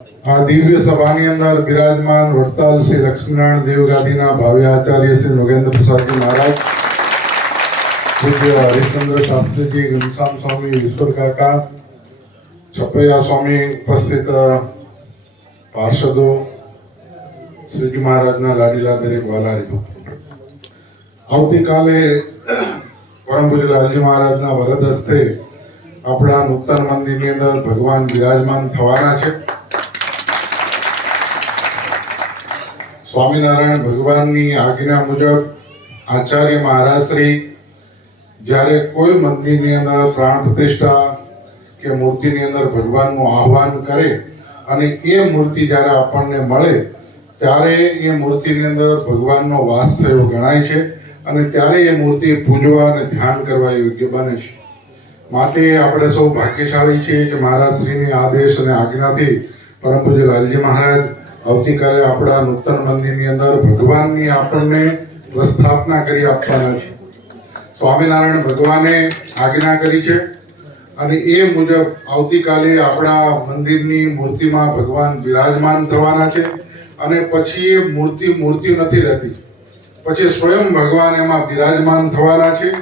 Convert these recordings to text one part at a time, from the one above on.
આ દિવ્ય સભાની અંદર બિરાજમાન વડતાલ શ્રી લક્ષ્મીનારાયણ દેવગાદીના ભાવ્ય આચાર્ય શ્રી નોગેન્દ્ર પ્રસાદજી મહારાજ, પૂજ્ય હરિશ્ચંદ્ર શાસ્ત્રીજી, ઘનશ્યામ સ્વામી, ઈશ્વર કાકા, છપૈયા સ્વામી, ઉપસ્થિત પાર્ષદો, શ્રીજી મહારાજના લાડીલા દરેક વાલારીઓ, આવતીકાલે પરમ પૂજ્ય લાલજી મહારાજના વરદ હસ્તે આપણા નૂતન મંદિરની અંદર ભગવાન બિરાજમાન થવાના છે. સ્વામિનારાયણ ભગવાનની આજ્ઞા મુજબ આચાર્ય મહારાજશ્રી જ્યારે કોઈ મંદિરની અંદર પ્રાણ પ્રતિષ્ઠા કે મૂર્તિની અંદર ભગવાનનું આહ્વાન કરે અને એ મૂર્તિ જ્યારે આપણને મળે ત્યારે એ મૂર્તિની અંદર ભગવાનનો વાસ થયો ગણાય છે અને ત્યારે એ મૂર્તિ પૂજવા અને ધ્યાન કરવા યોગ્ય બને છે. માટે આપણે સૌ ભાગ્યશાળી છીએ કે મહારાજશ્રીની આદેશ અને આજ્ઞાથી પરમ પૂજ્ય લાલજી મહારાજ આવતીકાલે આપણા નૂતન મંદિરની અંદર ભગવાનની આપણને પ્રસ્થાપના કરી આપવાના છે. સ્વામિનારાયણ ભગવાને આજ્ઞા કરી છે અને એ મુજબ આવતીકાલે આપણા મંદિરની મૂર્તિમાં ભગવાન બિરાજમાન થવાના છે અને પછી એ મૂર્તિ નથી રહેતી, પછી સ્વયં ભગવાન એમાં બિરાજમાન થવાના છે.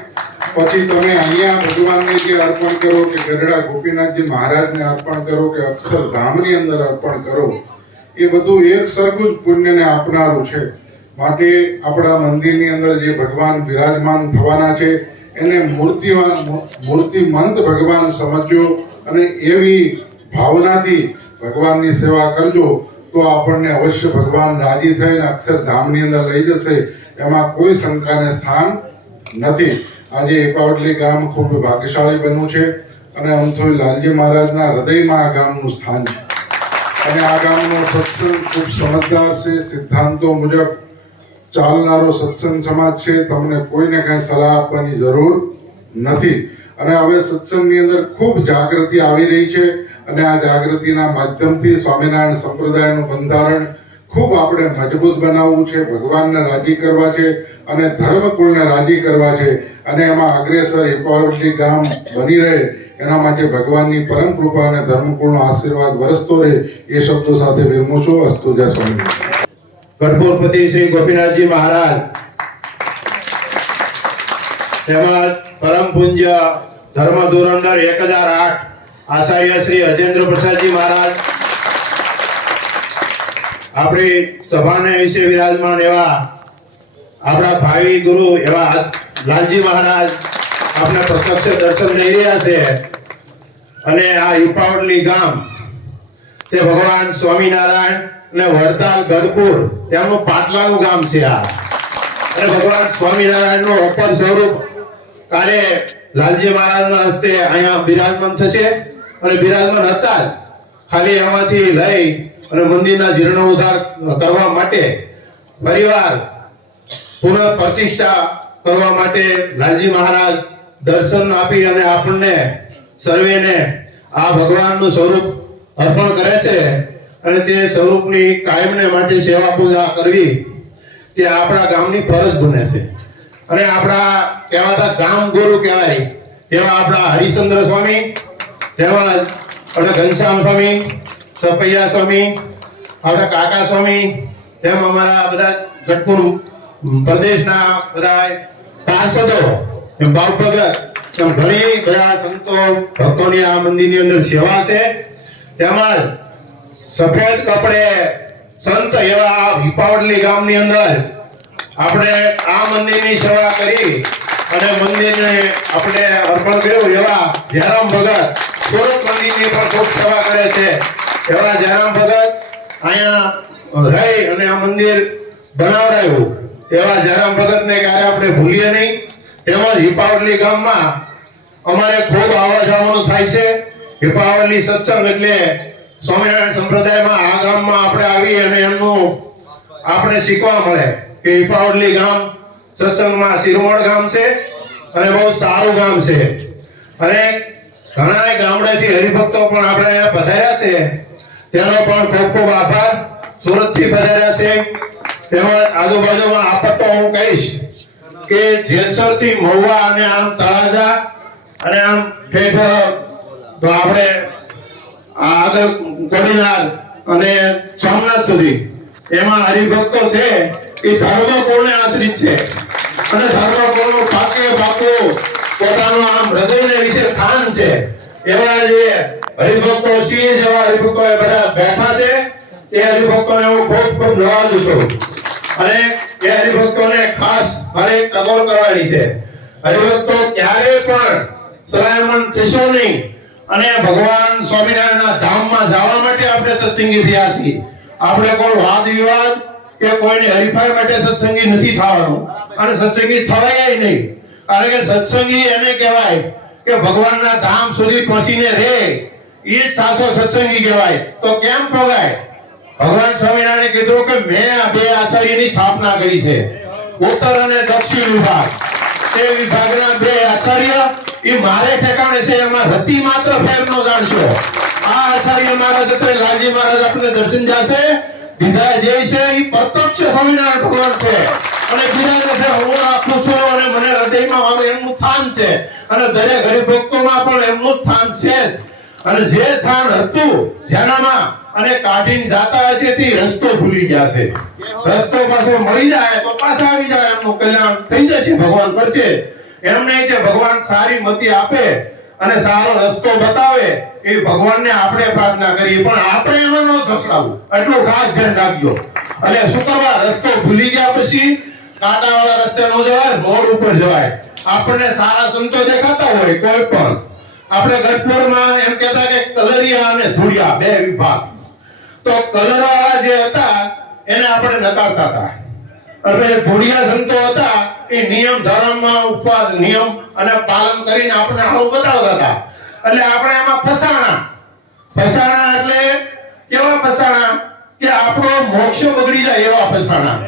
પછી તમે અહીંયા ભગવાનને જે અર્પણ કરો કે ગઢડા ગોપીનાથજી મહારાજને અર્પણ કરો કે અક્ષરધામની અંદર અર્પણ કરો, એ બધું એક સરખું જ પુણ્યને આપનારું છે. માટે આપણા મંદિરની અંદર જે ભગવાન બિરાજમાન થવાના છે એને મૂર્તિમંત ભગવાન સમજજો અને એવી ભાવનાથી ભગવાનની સેવા કરજો તો આપણને અવશ્ય ભગવાન રાજી થઈને અક્ષરધામની અંદર લઈ જશે, એમાં કોઈ શંકાને સ્થાન નથી. આજે એપાવટલી ગામ ખૂબ ભાગ્યશાળી બન્યું છે અને અમથોઈ લાલજી મહારાજના હૃદયમાં આ ગામનું સ્થાન છે અને આ ગામનો સત્સંગ ખૂબ સમજદાર છે, સિદ્ધાંતો મુજબ ચાલનારો સત્સંગ સમાજ છે. તમને કોઈને કઈ સલાહ આપવાની જરૂર નથી અને હવે સત્સંગની અંદર ખૂબ જાગૃતિ આવી રહી છે અને આ જાગૃતિના માધ્યમથી સ્વામિનારાયણ સંપ્રદાયનું બંધારણ ખૂબ આપણે મજબૂત બનાવવું છે, ભગવાનને રાજી કરવા છે અને ધર્મકુળને રાજી કરવા છે અને એમાં અગ્રેસર એપાવટલી ગામ બની રહે એના માટે ભગવાનની પરમ કૃપા અને ધર્મકુળનો આશીર્વાદ વરસતો રહે એ શબ્દો સાથે વિરમું છું. અસ્તુ. જય સ્વામિનારાયણ. ગઢપુરપતિ શ્રી ગોપીનાથજી મહારાજ, તેમજ પરમ પૂજ્ય ધર્મ ધુરંધર 1008 આચાર્ય શ્રી અજેન્દ્ર પ્રસાદજી મહારાજ, આપણી સભાને વિશે વિરાજમાન એવા આપણા ભાવિ ગુરુ એવા લાલજી મહારાજ આપને પ્રત્યક્ષ દર્શન દઈ રહ્યા છે અને આ ઇપાવટલી ગામ તે ભગવાન સ્વામિનારાયણ અને વડતાલ ગઢપુર તેમનું પાટલાનું ગામ છે આ અને ભગવાન સ્વામિનારાયણનું અપર સ્વરૂપ કાલે લાલજી મહારાજના હસ્તે અહીંયા બિરાજમાન થશે અને બિરાજમાન હતા ખાલી આમાંથી લઈ અને મંદિરના જીર્ણોદ્ધાર કરવા માટે પરિવાર પુનઃ પ્રતિષ્ઠા કરવા માટે લાલજી મહારાજ દર્શન આપી અને આપણને સર્વેને આ ભગવાનનું સ્વરૂપ અર્પણ કરે છે અને તે સ્વરૂપની કાયમને માટે સેવા પૂજા કરવી તે આપણા ગામની ફરજ બને છે અને આપણા કહેવાતા ગામ ગુરુ કહેવાય તેવા આપણા હરિશ્ચંદ્ર સ્વામી, તેમજ આપણા ઘનશ્યામ સ્વામી, છપૈયા સ્વામી, આપણા કાકા સ્વામી, તેમ અમારા બધા ગઢપુર પ્રદેશના બધા પાર્ષદો, એમ બાપ ભગત, એમ ઘણી બધા સંતો ભક્તોની આ મંદિરની અંદર સેવા છે. તેમજ સફેદ કપડે સંત એવા હિપાવટલી ગામની અંદર આપણે આ મંદિરની સેવા કરી અને મંદિરને આપણે અર્પણ કર્યું એવા જયરામ ભગત સુરત મંદિરની પણ ખૂબ સેવા કરે છે. એવા જયરામ ભગત અહીંયા રહી અને આ મંદિર બનાવરાયું એવા જયરામ ભગતને ક્યારે આપણે ભૂલીએ નહીં. તેમજ હિપાવટલી ગામમાં અમારે ખૂબ આવવા જવાનું થાય છે. હિપાવટલી સત્સંગ એટલે સ્વામિનારાયણ સંપ્રદાયમાં આ ગામમાં આપણે આવી અને એમનું આપણે શીખવા મળે કે હિપાવટલી ગામ સત્સંગમાં શિરોમણ ગામ છે અને બહુ સારું ગામ છે અને ઘણા ગામડેથી હરિભક્તો પણ આપણે અહીંયા પધાર્યા છે, તેનો પણ ખૂબ ખૂબ આભાર. સુરતથી પધાર્યા છે, તેમજ આજુબાજુમાં આપત તો હું કહીશ કે જેસરથી મહુવા અને આમ તળાજા અને આમ ઠેઠ તો આપણે આગળ કડીનાર અને સોમનાથ સુધી એમાં હરિભક્તો છે એ ધર્મકુળને આશ્રિત છે અને ધર્મકુળનું પાકું પોતાનું આમ હૃદયને વિશે સ્થાન છે એવા જે હરિભક્તો સિંહ જેવા હરિભક્તો એ બધા બેઠા છે એ હરિભક્તોને હું ખૂબ નવાજું છું અને એ હરિભક્તોને ખાસ મારે ટકોર કરવાની છે હરિભક્તો ક્યારે પણ સલાયમન થશો નહીં અને ભગવાન સ્વામિનારાયણના ધામમાં જવા માટે આપણે સત્સંગી થયા છીએ આપણે કોઈ વાદ વિવાદ કે કોઈની હરીફાઈ માટે સત્સંગી નથી થવાનું અને સત્સંગી થવાય નહીં કારણ કે સત્સંગી એને કહેવાય કે ભગવાનના ધામ સુધી પહોંચીને રહે એ સાચો સત્સંગી કહેવાય તો કેમ પગાય ભગવાન સ્વામિનારાયણે કીધું કે મેં આ બે આચાર્યની સ્થાપના કરી છે ઉત્તર અને દક્ષિણ વિભાગ તે વિભાગના બે આચાર્ય એ મારે ઠેકાણે છે એમાં રતિ માત્ર ફેર નો જાણશો આ આચાર્ય મહારાજ એટલે લાલજી મહારાજ આપણે દર્શન જાશે દીધા જે છે એ પ્રત્યક્ષ સ્વામિનારાયણ ભગવાન છે અને બીજા છે હું આપું છું અને મને હૃદયમાં મારું એમનું સ્થાન છે અને દરેક હરિભક્તોમાં પણ એમનું સ્થાન છે અને જે સ્થાન હતું જેનામાં અને કાઢીને જાતા હશે તે રસ્તો ભૂલી ગયા છે રસ્તો પાછો મળી જાય તો પાછા આવી જાય એમનું કલ્યાણ થઈ જશે ભગવાન કરશે એમ નહીં કે ભગવાન સારી મતિ આપે અને સારો રસ્તો બતાવે એ ભગવાનને આપણે પ્રાર્થના કરીએ પણ આપણે એમાં ન ફસડાવું એટલું ખાસ ધ્યાન રાખજો અને શું કરવા રસ્તો ભૂલી ગયા પછી કાંટાવાળા રસ્તે ન જવાય રોડ ઉપર જવાય આપણને સારા સંતો દેખાતા હોય કોઈ પણ આપણે ગઢપુરમાં એમ કહેતા કે કલરિયા અને ધુડિયા બે વિભાગ તો કલરવાળા જે હતા એને આપણે નકારતા હતા અને ધુડિયા સંતો હતા એ નિયમ ધર્મમાં ઉપવાસ નિયમ અને પાલન કરીને આપણે આવું બતાવતા હતા એટલે આપણે એમાં ફસાણા એટલે કેવા ફસાણા કે આપણો મોક્ષ બગડી જાય એવા ફસાણા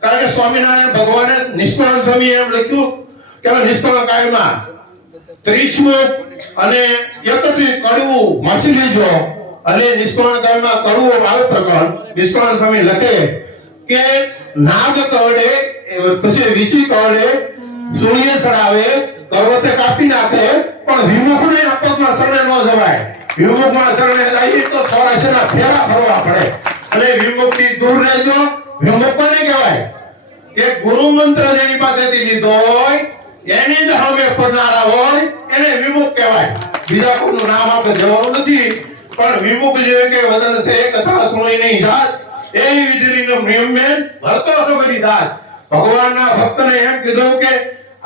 કારણ કે સ્વામિનારાયણ ભગવાને નિષ્કળ સ્વામી એમ લખ્યું કે નિષ્કળ કાયમાં 30મું અને 31 કડવું વાંચી લેજો અને નિષ્કળ કાયમાં કડવું આવે પ્રકરણ નિષ્કળ સ્વામી લખે કે નાગ કવડે પછી વીચી કવડે સૂર્ય સડાવે પર્વતે કાપી નાખે પણ વિમુખને આપકમાં શરણે ન જવાય વિમુખમાં શરણે જાય તો 84 ના ફેરા ફરવા પડે અને વિમુખથી દૂર રહેજો વિમુખ કોને કહેવાય કે ગુરુ મંત્ર જેની પાસેથી લીધો હોય એની જ સામે પડનારા હોય એને વિમુખ કહેવાય બીજા કોઈનું નામ આપણે જવાનું નથી પણ વિમુખ જેવે કે વદન છે કથા સુણી નહીં જાત એ વિધિનો નિયમ મેં ભરતો છો બધી દાસ ભગવાનના ભક્તને એમ કીધું કે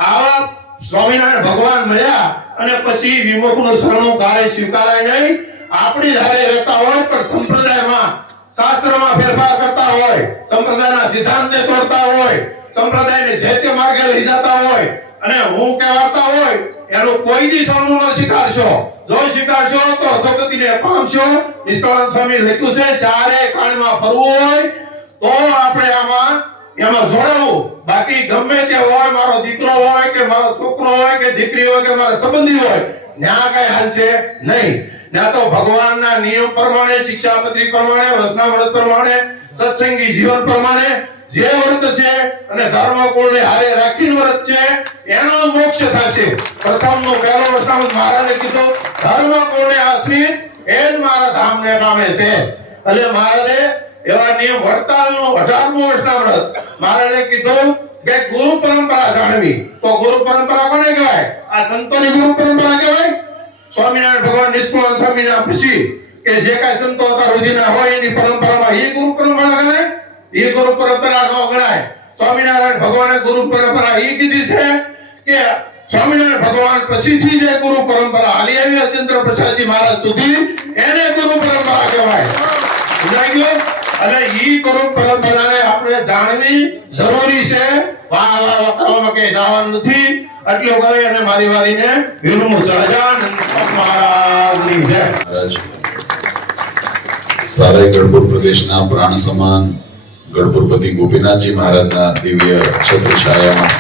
આવા સ્વામિનારાયણ ભગવાન મળ્યા અને પછી વિમુખનું શરણું કાર્ય સ્વીકારાય નહીં આપણી ધારે રહેતા હોય પણ સંપ્રદાયમાં શાસ્ત્રમાં ફેરફાર કરતા હોય સંપ્રદાયના સિદ્ધાંતને તોડતા હોય સંપ્રદાયને જે તે માર્ગે લઈ જતા હોય અને હું કહેવાતા હોય એનું કોઈ દી શરણું ન સ્વીકારશો જો સ્વીકારશો તો અધોગતિને પામશો નિષ્કળ સ્વામી લખ્યું છે ચારે કાળમાં ફરવું હોય તો આપણે એમાં જોડાવું બાકી ગમે તે હોય મારો દીકરો હોય કે મારો છોકરો હોય કે દીકરી હોય કે મારા સંબંધી હોય ન્યા કઈ હાલ છે નહીં ના તો ભગવાનના નિયમ પ્રમાણે શિક્ષાપત્રી પ્રમાણે વચનામૃત પ્રમાણે સત્સંગી જીવન પ્રમાણે જે વ્રત છે અને ધર્મ કુળને હારે રાખીને વ્રત છે એનો મોક્ષ થશે પ્રથમનો પહેલો વચનામૃત મહારાજે કીધું ધર્મ કુળને આશ્રિત એ જ મારા ધામને પામે છે એટલે મહારાજે એવા નિયમ વડતાલનો 18મો વચનામૃત મહારાજે કીધું કે ગુરુ પરંપરા જાણવી તો ગુરુ પરંપરા કોને કહેવાય આ સંતોની ગુરુ પરંપરા કહેવાય સ્વામિનારાયણ ભગવાન નિષ્કળ સ્વામીના પછી કે જે કાંઈ સંતો હતા રૂઢિના હોય એની પરંપરામાં એ ગુરુ પરંપરા ગણાય એ ગુરુ પરંપરા ન ગણાય સ્વામિનારાયણ ભગવાને ગુરુ પરંપરા એ કીધી છે કે સ્વામિનારાયણ ભગવાન પછીથી જે ગુરુ પરંપરા હાલી આવી અચેન્દ્ર પ્રસાદજી મહારાજ સુધી એને ગુરુ પરંપરા કહેવાય સમજાઈ ગયું અને ઈ ગુરુ પરંપરાને આપણે જાણવી જરૂરી છે વાહ કરવામાં કઈ જવાનું નથી આટલું કહી અને મારી વારીને વિરમું સહજાનંદ મહારાજની જય મહારાજ સારાઈ ગઢપુર પ્રદેશના પ્રાણ સમાન ગઢપુરપતિ ગોપીનાથજી મહારાજના દિવ્ય છત્ર છાયામાં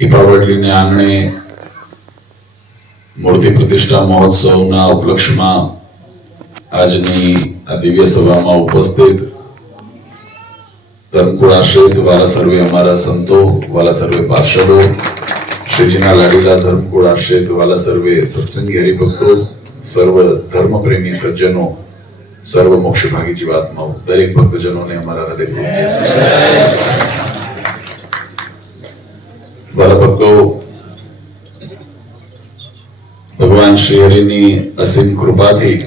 ઈપાવડલીને આંગણે મૂર્તિ પ્રતિષ્ઠા મહોત્સવના ઉપલક્ષમાં આજની આ દિવ્ય સભામાં ઉપસ્થિત ધર્મકુળ આશ્રિત વાલા સર્વે અમારા સંતો વાલા સર્વે પાર્ષદો શ્રીજીના લાડીલા ધર્મકુળ આશ્રિત વાલા સર્વે સત્સંગી હરિભક્તો સર્વ ધર્મપ્રેમી સજ્જનો, સર્વ મોક્ષભાગી જીવાત્માઓ, દરેક ભક્તજનોને અમારા હૃદયપૂર્વક વાલા ભક્તો, ભગવાન શ્રી હરિની અસીમ કૃપાથી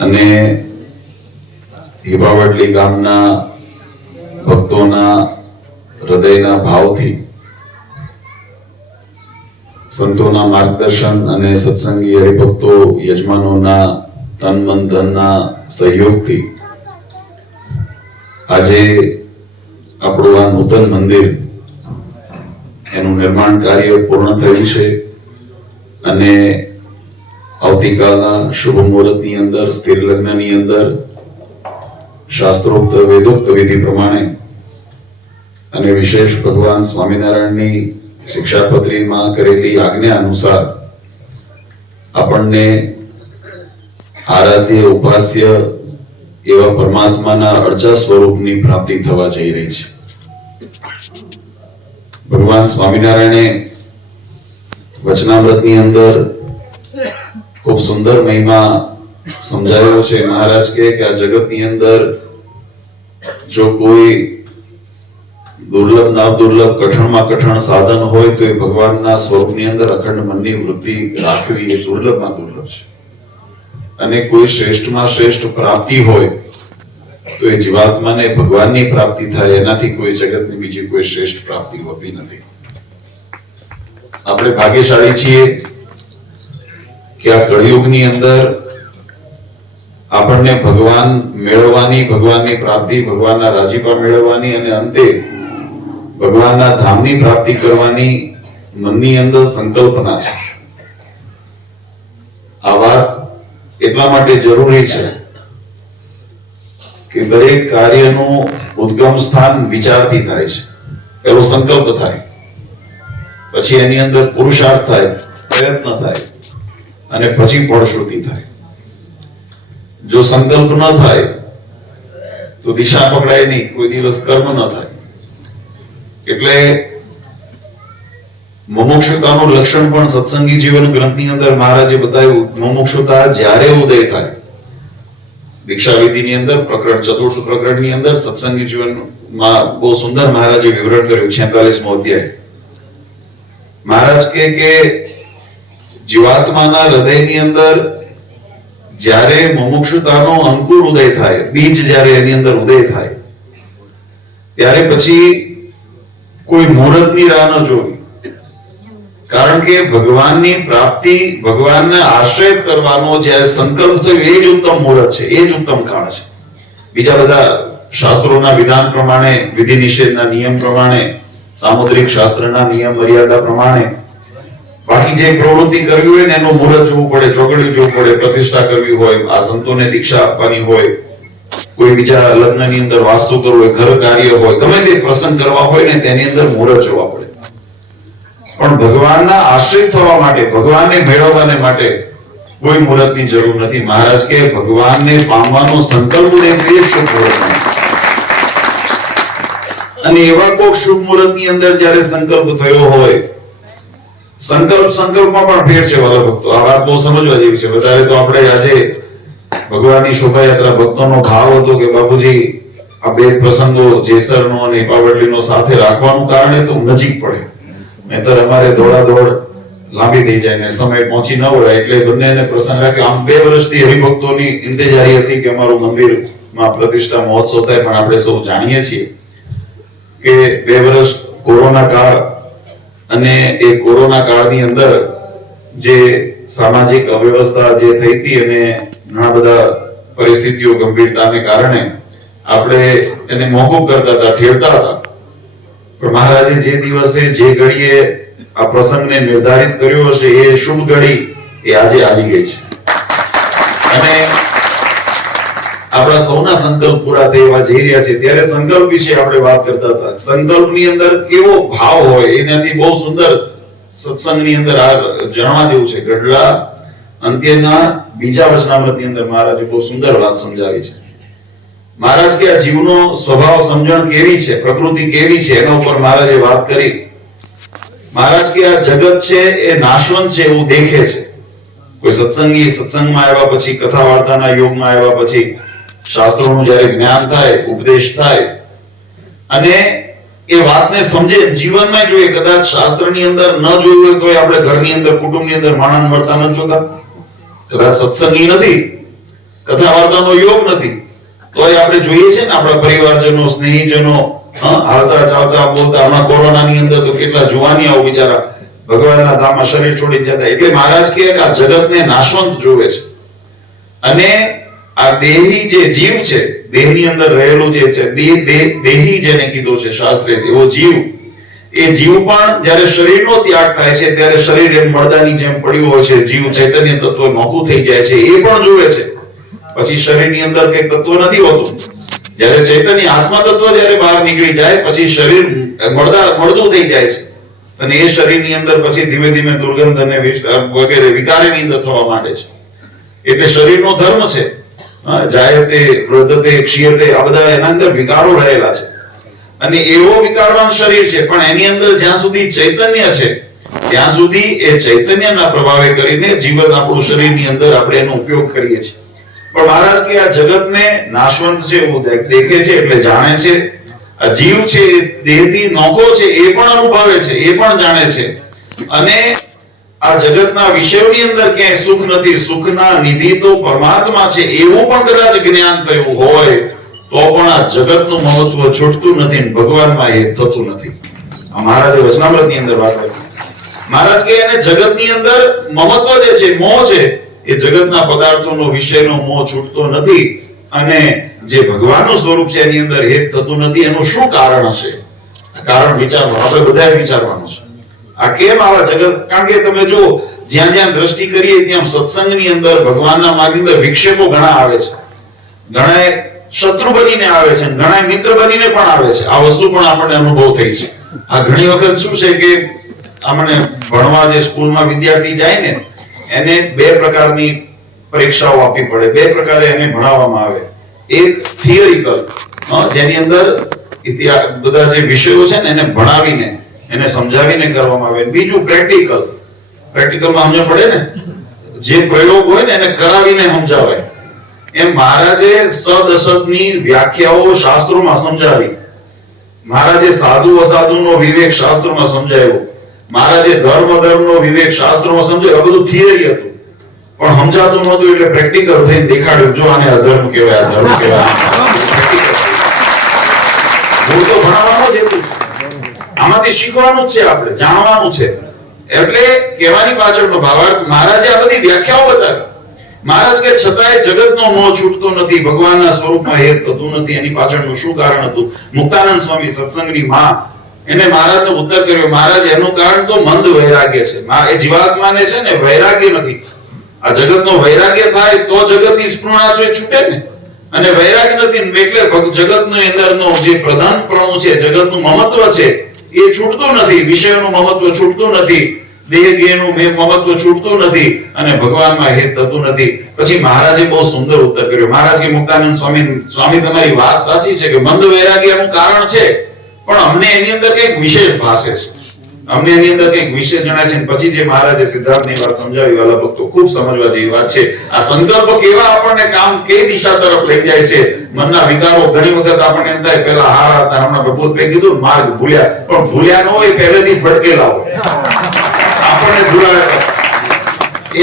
અને હિબાવડલી ગામના ભક્તોના હૃદયના ભાવથી સંતોના માર્ગદર્શન અને સત્સંગી હરિભક્તો યજમાનોના તન મન ધનના સહયોગથી આજે આપણું આ નૂતન મંદિર એનું નિર્માણ કાર્ય પૂર્ણ થયું છે અને આવતીકાલના શુભ મુહૂર્તની અંદર, સ્થિર લગ્નની અંદર શાસ્ત્રોક્ત વેદોક્ત વિધિ પ્રમાણે અને વિશેષ ભગવાન સ્વામિનારાયણની શિક્ષાપત્રીમાં કરેલી આજ્ઞા અનુસાર આપણને આરાધ્ય ઉપાસ્ય એવા પરમાત્માના અર્ચા સ્વરૂપની પ્રાપ્તિ થવા જઈ રહી છે. ભગવાન સ્વામિનારાયણે વચનામૃતની અંદર ખૂબ સુંદર મહિમા સમજાવ્યો છે. મહારાજ કહે કે આ જગતની અંદર જો કોઈ દુર્લભ ના દુર્લભ, કઠણમાં કઠણ સાધન હોય તો એ ભગવાનના સ્વરૂપની અંદર અખંડ મનની વૃત્તિ રાખવી એ દુર્લભમાં દુર્લભ છે. અને કોઈ શ્રેષ્ઠમાં શ્રેષ્ઠ પ્રાપ્તિ હોય તો એ જીવાત્માને ભગવાનની પ્રાપ્તિ થાય, એનાથી કોઈ જગતની બીજી કોઈ શ્રેષ્ઠ પ્રાપ્તિ હોતી નથી. આપણે ભાગ્યશાળી છીએ કે આ કળિયુગની અંદર આપણને ભગવાન મેળવવાની, ભગવાનની પ્રાપ્તિ, ભગવાનના રાજીપા મેળવવાની અને અંતે ભગવાનના ધામની પ્રાપ્તિ કરવાની મનની અંદર સંકલ્પના છે. આ વાત એટલા માટે જરૂરી છે કે દરેક કાર્યનું ઉદ્ગમ સ્થાન વિચારથી થાય છે. પેલો સંકલ્પ થાય, પછી એની અંદર પુરુષાર્થ થાય, પ્રયત્ન થાય અને પછી ફળશ્રુતિ થાય. જો સંકલ્પ ન થાય તો દિશા પકડાય નહીં, કોઈ દિવસ કર્મ ન થાય. એટલે મુમુક્ષુતાનું લક્ષણ પણ સત્સંગી જીવન ગ્રંથની અંદર મહારાજે બતાવ્યું. મુમુક્ષુતા જ્યારે ઉદય થાય, દીક્ષા વિધિની અંદર પ્રકરણ, ચતુર્થ પ્રકરણની અંદર સત્સંગી જીવનમાં બહુ સુંદર મહારાજે વિવરણ કર્યું. 46મો અધ્યાય મહારાજ કહે કે જીવાત્માના હૃદયની અંદર જ્યારે મુમુક્ષુતાનો અંકુર ઉદય થાય, બીજ જ્યારે એની અંદર ઉદય થાય, ત્યારે પછી કોઈ મુહૂર્તની રાહ ન જોવી. કારણ કે ભગવાનની પ્રાપ્તિ, ભગવાનને આશ્રય કરવાનો જ્યારે સંકલ્પ થયો એ જ ઉત્તમ મુહૂર્ત છે, એ જ ઉત્તમ કાળ છે. બીજા બધા શાસ્ત્રોના વિધાન પ્રમાણે, વિધિ નિષેધના નિયમ પ્રમાણે, સામુદ્રિક શાસ્ત્રના નિયમ મર્યાદા પ્રમાણે બાકી જે પ્રવૃત્તિ કરવી હોય ને એનું મુહૂર્ત જોવું પડે, ચોગડિયું જોવું પડે, પ્રતિષ્ઠા કરવી હોય, આ સંતોને દીક્ષા આપવાની હોય, કોઈ બીજા લગ્નની અંદર વાસ્તુ કરવું હોય, ઘર કાર્ય હોય, ગમે તે પ્રસંગ કરવા હોય ને તેની અંદર મુહૂર્ત જોવા પડે. પણ ભગવાનના આશ્રિત થવા માટે, ભગવાનને મેળવવાને માટે કોઈ મુહૂર્તની જરૂર નથી. મહારાજ કે ભગવાનને પામવાનો સંકલ્પ લે તે શુભ મુહૂર્ત. અને એવા કોઈક શુભ મુહૂર્તની અંદર જ્યારે સંકલ્પ થયો હોય, સંકલ્પમાં પણ ફેર છે વાલા ભક્તો. આ વાત બહુ સમજવા જેવી છે. વધારે તો આપણે આજે ભગવાનની શોભાયાત્રા, ભક્તોનો ભાવ હતો કે બાપુજી આ બે પ્રસંગો જેસરનો અને પાવડલીનો સાથે રાખવાનું કારણે તો નજીક પડે, નહીતર અમારે દોડાદોડ લાંબી થઈ જાય ને સમય પહોંચી ન વળાય. એટલે બંનેને પ્રસંગ રાખ્યો. આમ 2 વર્ષથી હરિભક્તોની ઇંતજારી હતી કે અમારું મંદિરમાં પ્રતિષ્ઠા મહોત્સવ થાય, પણ આપણે સૌ જાણીએ છીએ કે 2 વર્ષ કોરોના કાળ, અને એ કોરોના કાળની અંદર જે સામાજિક અવ્યવસ્થા જે થઈ હતી અને ઘણા બધા પરિસ્થિતિઓ ગંભીરતાને કારણે આપણે એને મોકૂફ કરતા હતા, ઠેરતા હતા. પણ મહારાજે જે દિવસે, જે ઘડીએ આ પ્રસંગને નિર્ધારિત કર્યો હશે એ શુભ ઘડી એ આજે આવી ગઈ છે. અને આપણા સૌના સંકલ્પ પૂરા થવા જઈ રહ્યા છે. ત્યારે સંકલ્પ વિશે આપણે વાત કરતા હતા. સંકલ્પની અંદર કેવો ભાવ હોય એનાથી બહુ સુંદર સત્સંગની અંદર આ જાણવા જેવું છે. ગઢડા અંત્યના બીજા વચનામૃતની અંદર મહારાજે બહુ સુંદર વાત સમજાવી છે. મહારાજ કે આ જીવનો સ્વભાવ સમજણ કેવી છે, પ્રકૃતિ કેવી છે, એના ઉપર મહારાજે વાત કરી. મહારાજ કે આ જગત છે એ નાશવંત છે એવું દેખે છે. કોઈ સત્સંગી સત્સંગમાં આવ્યા પછી, કથા વાર્તાના યોગમાં આવ્યા પછી, શાસ્ત્રોનું જ્યારે જ્ઞાન થાય, ઉપદેશ થાય અને એ વાતને સમજે, જીવનમાં જોઈએ. કદાચ શાસ્ત્રની અંદર ન જોયું હોય તો આપણે ઘરની અંદર, કુટુંબની અંદર માણસ મળતા ન જોતા, કદાચ સત્સંગી નથી, કથા વાર્તાનો યોગ નથી, તોય આપણે જોઈએ છે ને આપણા પરિવારજનો, સ્નેહીજનો હાલતા ચાલતા બોલતા. હમણાં કોરોનાની અંદર તો કેટલા જુવાનિયાઓ બિચારા ભગવાનના ધામમાં શરીર છોડીને જતા. એટલે મહારાજ કહે કે આ જગતને નાશવંત જોવે છે અને આ દેહી જે જીવ છે, દેહની અંદર રહેલું જે છે, દેહી જેને કીધું છે શાસ્ત્રે, એવો જીવ, એ જીવ પણ જ્યારે શરીરનો ત્યાગ થાય છે ત્યારે શરીર એમ મળદાની જેમ પડ્યું હોય છે, જીવ ચૈતન્ય તત્વ નોખું થઈ જાય છે, એ પણ જોવે છે. પછી શરીરની અંદર કઈ તત્વ નથી હોતું. જ્યારે ચૈતન્ય આત્મા તત્વ જ્યારે બહાર નીકળી જાય પછી શરીર મળદું થઈ જાય છે અને એ શરીરની અંદર પછી ધીમે ધીમે દુર્ગંધ અને વગેરે વિકારની અંદર થવા માંડે છે. એટલે શરીરનો ધર્મ છે, જાયતે વૃદ્ધતે ક્ષીયતે, આ બધા એના અંદર વિકારો રહેલા છે અને એવો વિકારવાન શરીર છે. પણ એની અંદર જ્યાં સુધી ચૈતન્ય છે ત્યાં સુધી એ ચૈતન્યના પ્રભાવે કરીને જીવન આપણું શરીરની અંદર આપણે એનો ઉપયોગ કરીએ છીએ. પણ મહારાજ કે આ જગતને નાશવંત છે એવું દેખે છે એટલે જાણે છે. આ જીવ છે દેહથી નોખો છે એ પણ અનુભવે છે, એ પણ જાણે છે અને આ જગતના વિષયોની અંદર ક્યાંય સુખ નથી, સુખના નિધિ તો પરમાત્મા છે એવું પણ કદાચ જ્ઞાન થયું હોય તો પણ આ જગતનું મહત્વ છૂટતું નથી અને ભગવાનમાં એ થતું નથી. આ મહારાજે વચનામૃતની અંદર વાત કરી. મહારાજ કે એને જગતની અંદર મમત્વ જે છે, મોહ છે, એ જગતના પદાર્થોનો વિષયનો મોહ છૂટતો નથી અને જે ભગવાનનું સ્વરૂપ છે એની અંદર હેત થતું નથી. એનું શું કારણ હશે? આ કારણ વિચારવાનું, આપણે બધાએ વિચારવાનું છે. આ કેમ આવા જગત? કારણ કે તમે જો જ્યાં જ્યાં દ્રષ્ટિ કરીએ ત્યાં સત્સંગની અંદર, ભગવાનના માર્ગની અંદર વિક્ષેપો ઘણા આવે છે. ઘણા શત્રુ બનીને આવે છે, ઘણા મિત્ર બનીને પણ આવે છે. આ વસ્તુ પણ આપણને અનુભવ થઈ છે. આ ઘણી વખત શું છે કે આપણે ભણવા જે સ્કૂલમાં વિદ્યાર્થી જાય ને એને બે પ્રકારની પરીક્ષાઓ આપવી પડે, બે પ્રકારે એને ભણાવવામાં આવે. એક થિયરિકલ, જેની અંદર બધા જે વિષયો છે ને એને ભણાવીને, એને સમજાવીને કરવામાં આવે. બીજું પ્રેક્ટિકલ. પ્રેક્ટિકલમાં સમજણ પડે ને, જે પ્રયોગ હોય ને એને કરાવીને સમજાવાય. એમ મહારાજે સદ અસદની વ્યાખ્યાઓ શાસ્ત્રોમાં સમજાવી. મહારાજે સાધુ અસાધુનો વિવેક શાસ્ત્રોમાં સમજાવ્યો. મહારાજે ધર્મ અધર્મનો વિવેક શાસ્ત્રોમાં સમજાવ્યો. આ બધું થિયરી હતું પણ સમજાતું નહોતું એટલે પ્રેક્ટિકલ થઈને દેખાડ્યું. જો આને અધર્મ કહેવાય, આ ધર્મ કહેવાય. હું તો ભણાવવાનો જ હેતુ છે, આમાંથી શીખવાનું જ છે, આપણે જાણવાનું છે. એટલે કહેવાની પાછળનો ભાવાર્થ મહારાજે આ બધી વ્યાખ્યાઓ બતાવી. મહારાજ કે છતાંય જગતનો મોહ છૂટતો નથી, ભગવાનના સ્વરૂપમાં હેત થતું નથી. એની પાછળનું શું કારણ હતું? મુક્તાનંદ સ્વામી સત્સંગની માં એને મહારાજનો ઉત્તર કર્યો. મહારાજ એનું કારણ તો મંદ વૈરાગ્ય છે. એ જીવાત્માને છે ને વૈરાગ્ય નથી. આ જગતનો વૈરાગ્ય થાય તો જગતની સ્પૃહા છૂટે ને, અને વૈરાગ્ય નથી એટલે જગતની અંદરનો જે પ્રધાનપણું છે, જગતનું મહત્વ છે એ છૂટતું નથી. વિષયનું મહત્વ છૂટતું નથી, દેહનું મહત્વ છૂટતું નથી અને ભગવાનમાં હેત થતું નથી. પછી મહારાજે બહુ સુંદર ઉત્તર કર્યો. મહારાજ કે મુક્તાનંદ સ્વામી તમારી વાત સાચી છે કે મંદ વૈરાગ્યનું કારણ છે, પણ અમને એની અંદર કંઈક વિશેષ ભાષે છે, અમને એની અંદર કંઈક વિશેષ જણાય છે. પછી જે મહારાજે સિદ્ધાર્થની વાત સમજાવી, વાલા ભક્તો ખૂબ સમજવા જેવી વાત છે. આ સંકલ્પ કેવા આપણને કામ કઈ દિશા તરફ લઈ જાય છે. મનના વિકારો ઘણી વખત આપણને એમ થાય પેલા હારા હતા, હમણાં પ્રભુત્વે કીધું માર્ગ ભૂલ્યા, પણ ભૂલ્યા ન હોય, પહેલેથી ભટકેલા હોય.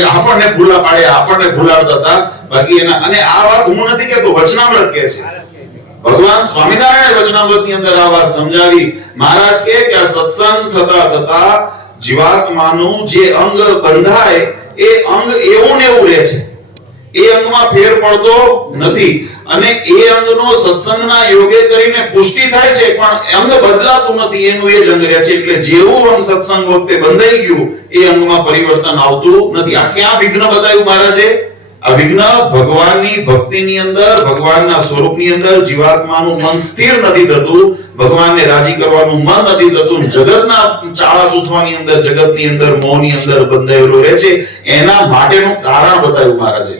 આપણને ભૂલા પાડે, આપણને ભૂલાડતા હતા. બાકી એના, અને આ વાત હું નથી કહેતો, વચનામૃત કહે છે. ભગવાન સ્વામિનારાયણ વચનામૃતની અંદર આ વાત સમજાવી. મહારાજ કહે કે આ સત્સંગ થતા થતા જીવાત્માનું જે અંગ બંધાય એ અંગ એવું ને એવું રહે છે, એ અંગમાં ફેર પડતો નથી અને એ અંગનો સત્સંગના યોગે કરીને પુષ્ટિ થાય છે, પણ અંગ બદલાતું નથી, એનું એ જ અંગ રહે છે. એટલે જેવું અંગ સત્સંગ વખતે બંધાઈ ગયું એ અંગમાં પરિવર્તન આવતું નથી. આ ક્યાં વિઘ્ન બતાવ્યું મહારાજે? આ વિઘ્ન ભગવાનની ભક્તિની અંદર, ભગવાનના સ્વરૂપની અંદર જીવાત્માનું મન સ્થિર નથી થતું, ભગવાનને રાજી કરવાનું મન નથી થતું, જગતના ચાળા ચૂથવાની અંદર, જગતની અંદર, મોહની અંદર બંધાયેલો રહે છે. એના માટેનું કારણ બતાવ્યું મહારાજે.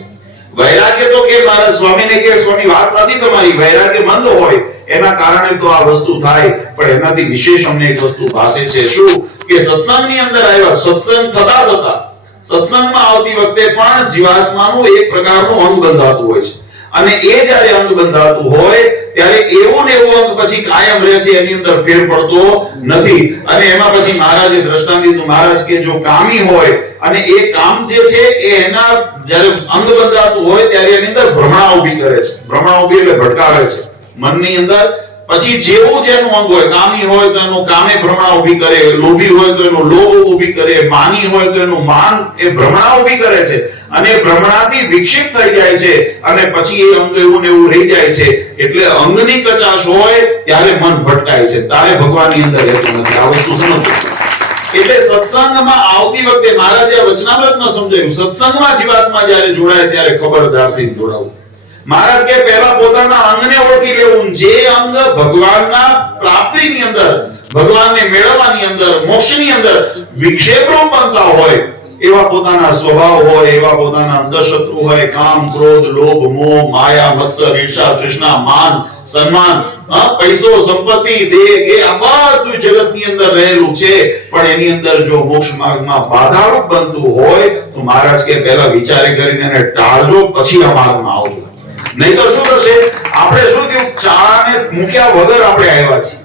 વૈરાગ્ય તો કે મહારાજ સ્વામીને કે સ્વામી વાત સાચી તમારી, વૈરાગ્ય મંદ હોય એના કારણે તો આ વસ્તુ થાય, પણ એનાથી વિશેષ અમને એક વસ્તુ ભાસે છે. શું કે સત્સંગની અંદર આવ્યા, સત્સંગ થતા સત્સંગમાં આવતી વખતે પણ જીવાત્માનું એક પ્રકારનું અંગ બંધાતું હોય છે, અને એ જ્યારે અંગ બંધાતું હોય ત્યારે એવું ને એવું અંગ પછી કાયમ રહે છે, એની અંદર ફેર પડતો નથી. અને એમાં પછી મહારાજે દ્રષ્ટાંત દીધું, મહારાજ કે જો કામી હોય અને એ કામ જે છે એ એના જ્યારે અંગ બંધાતું હોય ત્યારે એની અંદર ભ્રમણા ઊભી કરે છે. ભ્રમણા ઊભી એટલે ભટકાવે છે મનની અંદર. પછી જેવું જેનું અંગ હોય, કામી હોય તો એનું કામે ભ્રમણા ઊભી કરે, લોભી હોય તો એનું લોભ ઊભી કરે, માની હોય તો એનું માન, એ ભ્રમણા ઊભી કરે છે, અને ભ્રમણાથી વિક્ષેપ થઈ જાય છે, અને પછી એ અંગ એવું ને એવું રહી જાય છે. એટલે અંગની કચાશ હોય ત્યારે મન ભટકાય છે, તારે ભગવાનની અંદર રહેતું નથી. આ વસ્તુ સમજો. એટલે સત્સંગમાં આવતી વખતે મહારાજે વચનામૃતમાં સમજાવ્યું, સત્સંગમાં જીવાત્મા જ્યારે જોડાય ત્યારે ખબરદારથી જોડાવું. મહારાજ કે પહેલા પોતાના અંગને ઓળખી લેવું. જે અંગ ભગવાનના પ્રાપ્તિની અંદર, ભગવાનને મેળવવાની અંદર, મોક્ષની અંદર વિક્ષેપરૂપ બનતા હોય, એવા પોતાના સ્વભાવ હોય, એવા પોતાના અંતઃશત્રુ હોય, કામ, ક્રોધ, લોભ, મોહ, માયા, મત્સર, ઈર્ષા, તૃષ્ણા, માન, સન્માન, પૈસો, સંપત્તિ, દેહ, એ આ બધું જગતની અંદર રહેલું છે, પણ એની અંદર જો મોક્ષ માર્ગમાં બાધારૂપ બનતું હોય તો મહારાજ કે પહેલા વિચારે કરીને એને ટાળજો, પછી આ માર્ગમાં આવજો. નહીં તો શું થશે, આપણે શું થયું, ચાળાને મૂક્યા વગર આપણે આવ્યા છીએ.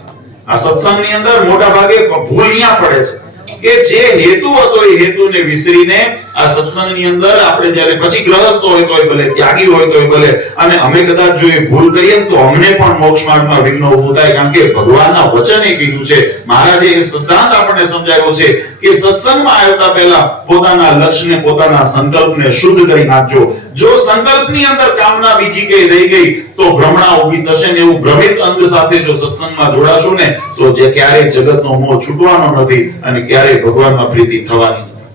આ સત્સંગની અંદર મોટા ભાગે ભૂલ અહીંયા પડે છે કે જે હેતુ હતો એ હેતુને વિસરીને આ સત્સંગની અંદર આપણે જ્યારે પછી ગ્રહસ્થ હોય તોય ભલે, ત્યાગી હોય તોય ભલે, અને અમે કદાચ જો એ ભૂલ કરીએ તો અમને પણ મોક્ષ માર્ગમાં વિઘ્ન ઊભું થાય. કારણ કે ભગવાનના વચને કીધું છે, મહારાજે એ સિદ્ધાંત આપણને સમજાવ્યો છે કે સત્સંગમાં આવતા પહેલા પોતાના લક્ષ્યને, પોતાના સંકલ્પને શુદ્ધ કરી નાખજો. જો સંકલ્પની અંદર કામના બીજી કઈ રહી ગઈ તો ભ્રમણા ઊભી થશે, ને એવું ભ્રમિત અંગ સાથે જો સત્સંગમાં જોડાશું ને તો જે ક્યારેય જગતનો મોહ છૂટવાનો નથી અને ક્યારેય ભગવાનમાં પ્રીતિ થવાની નથી.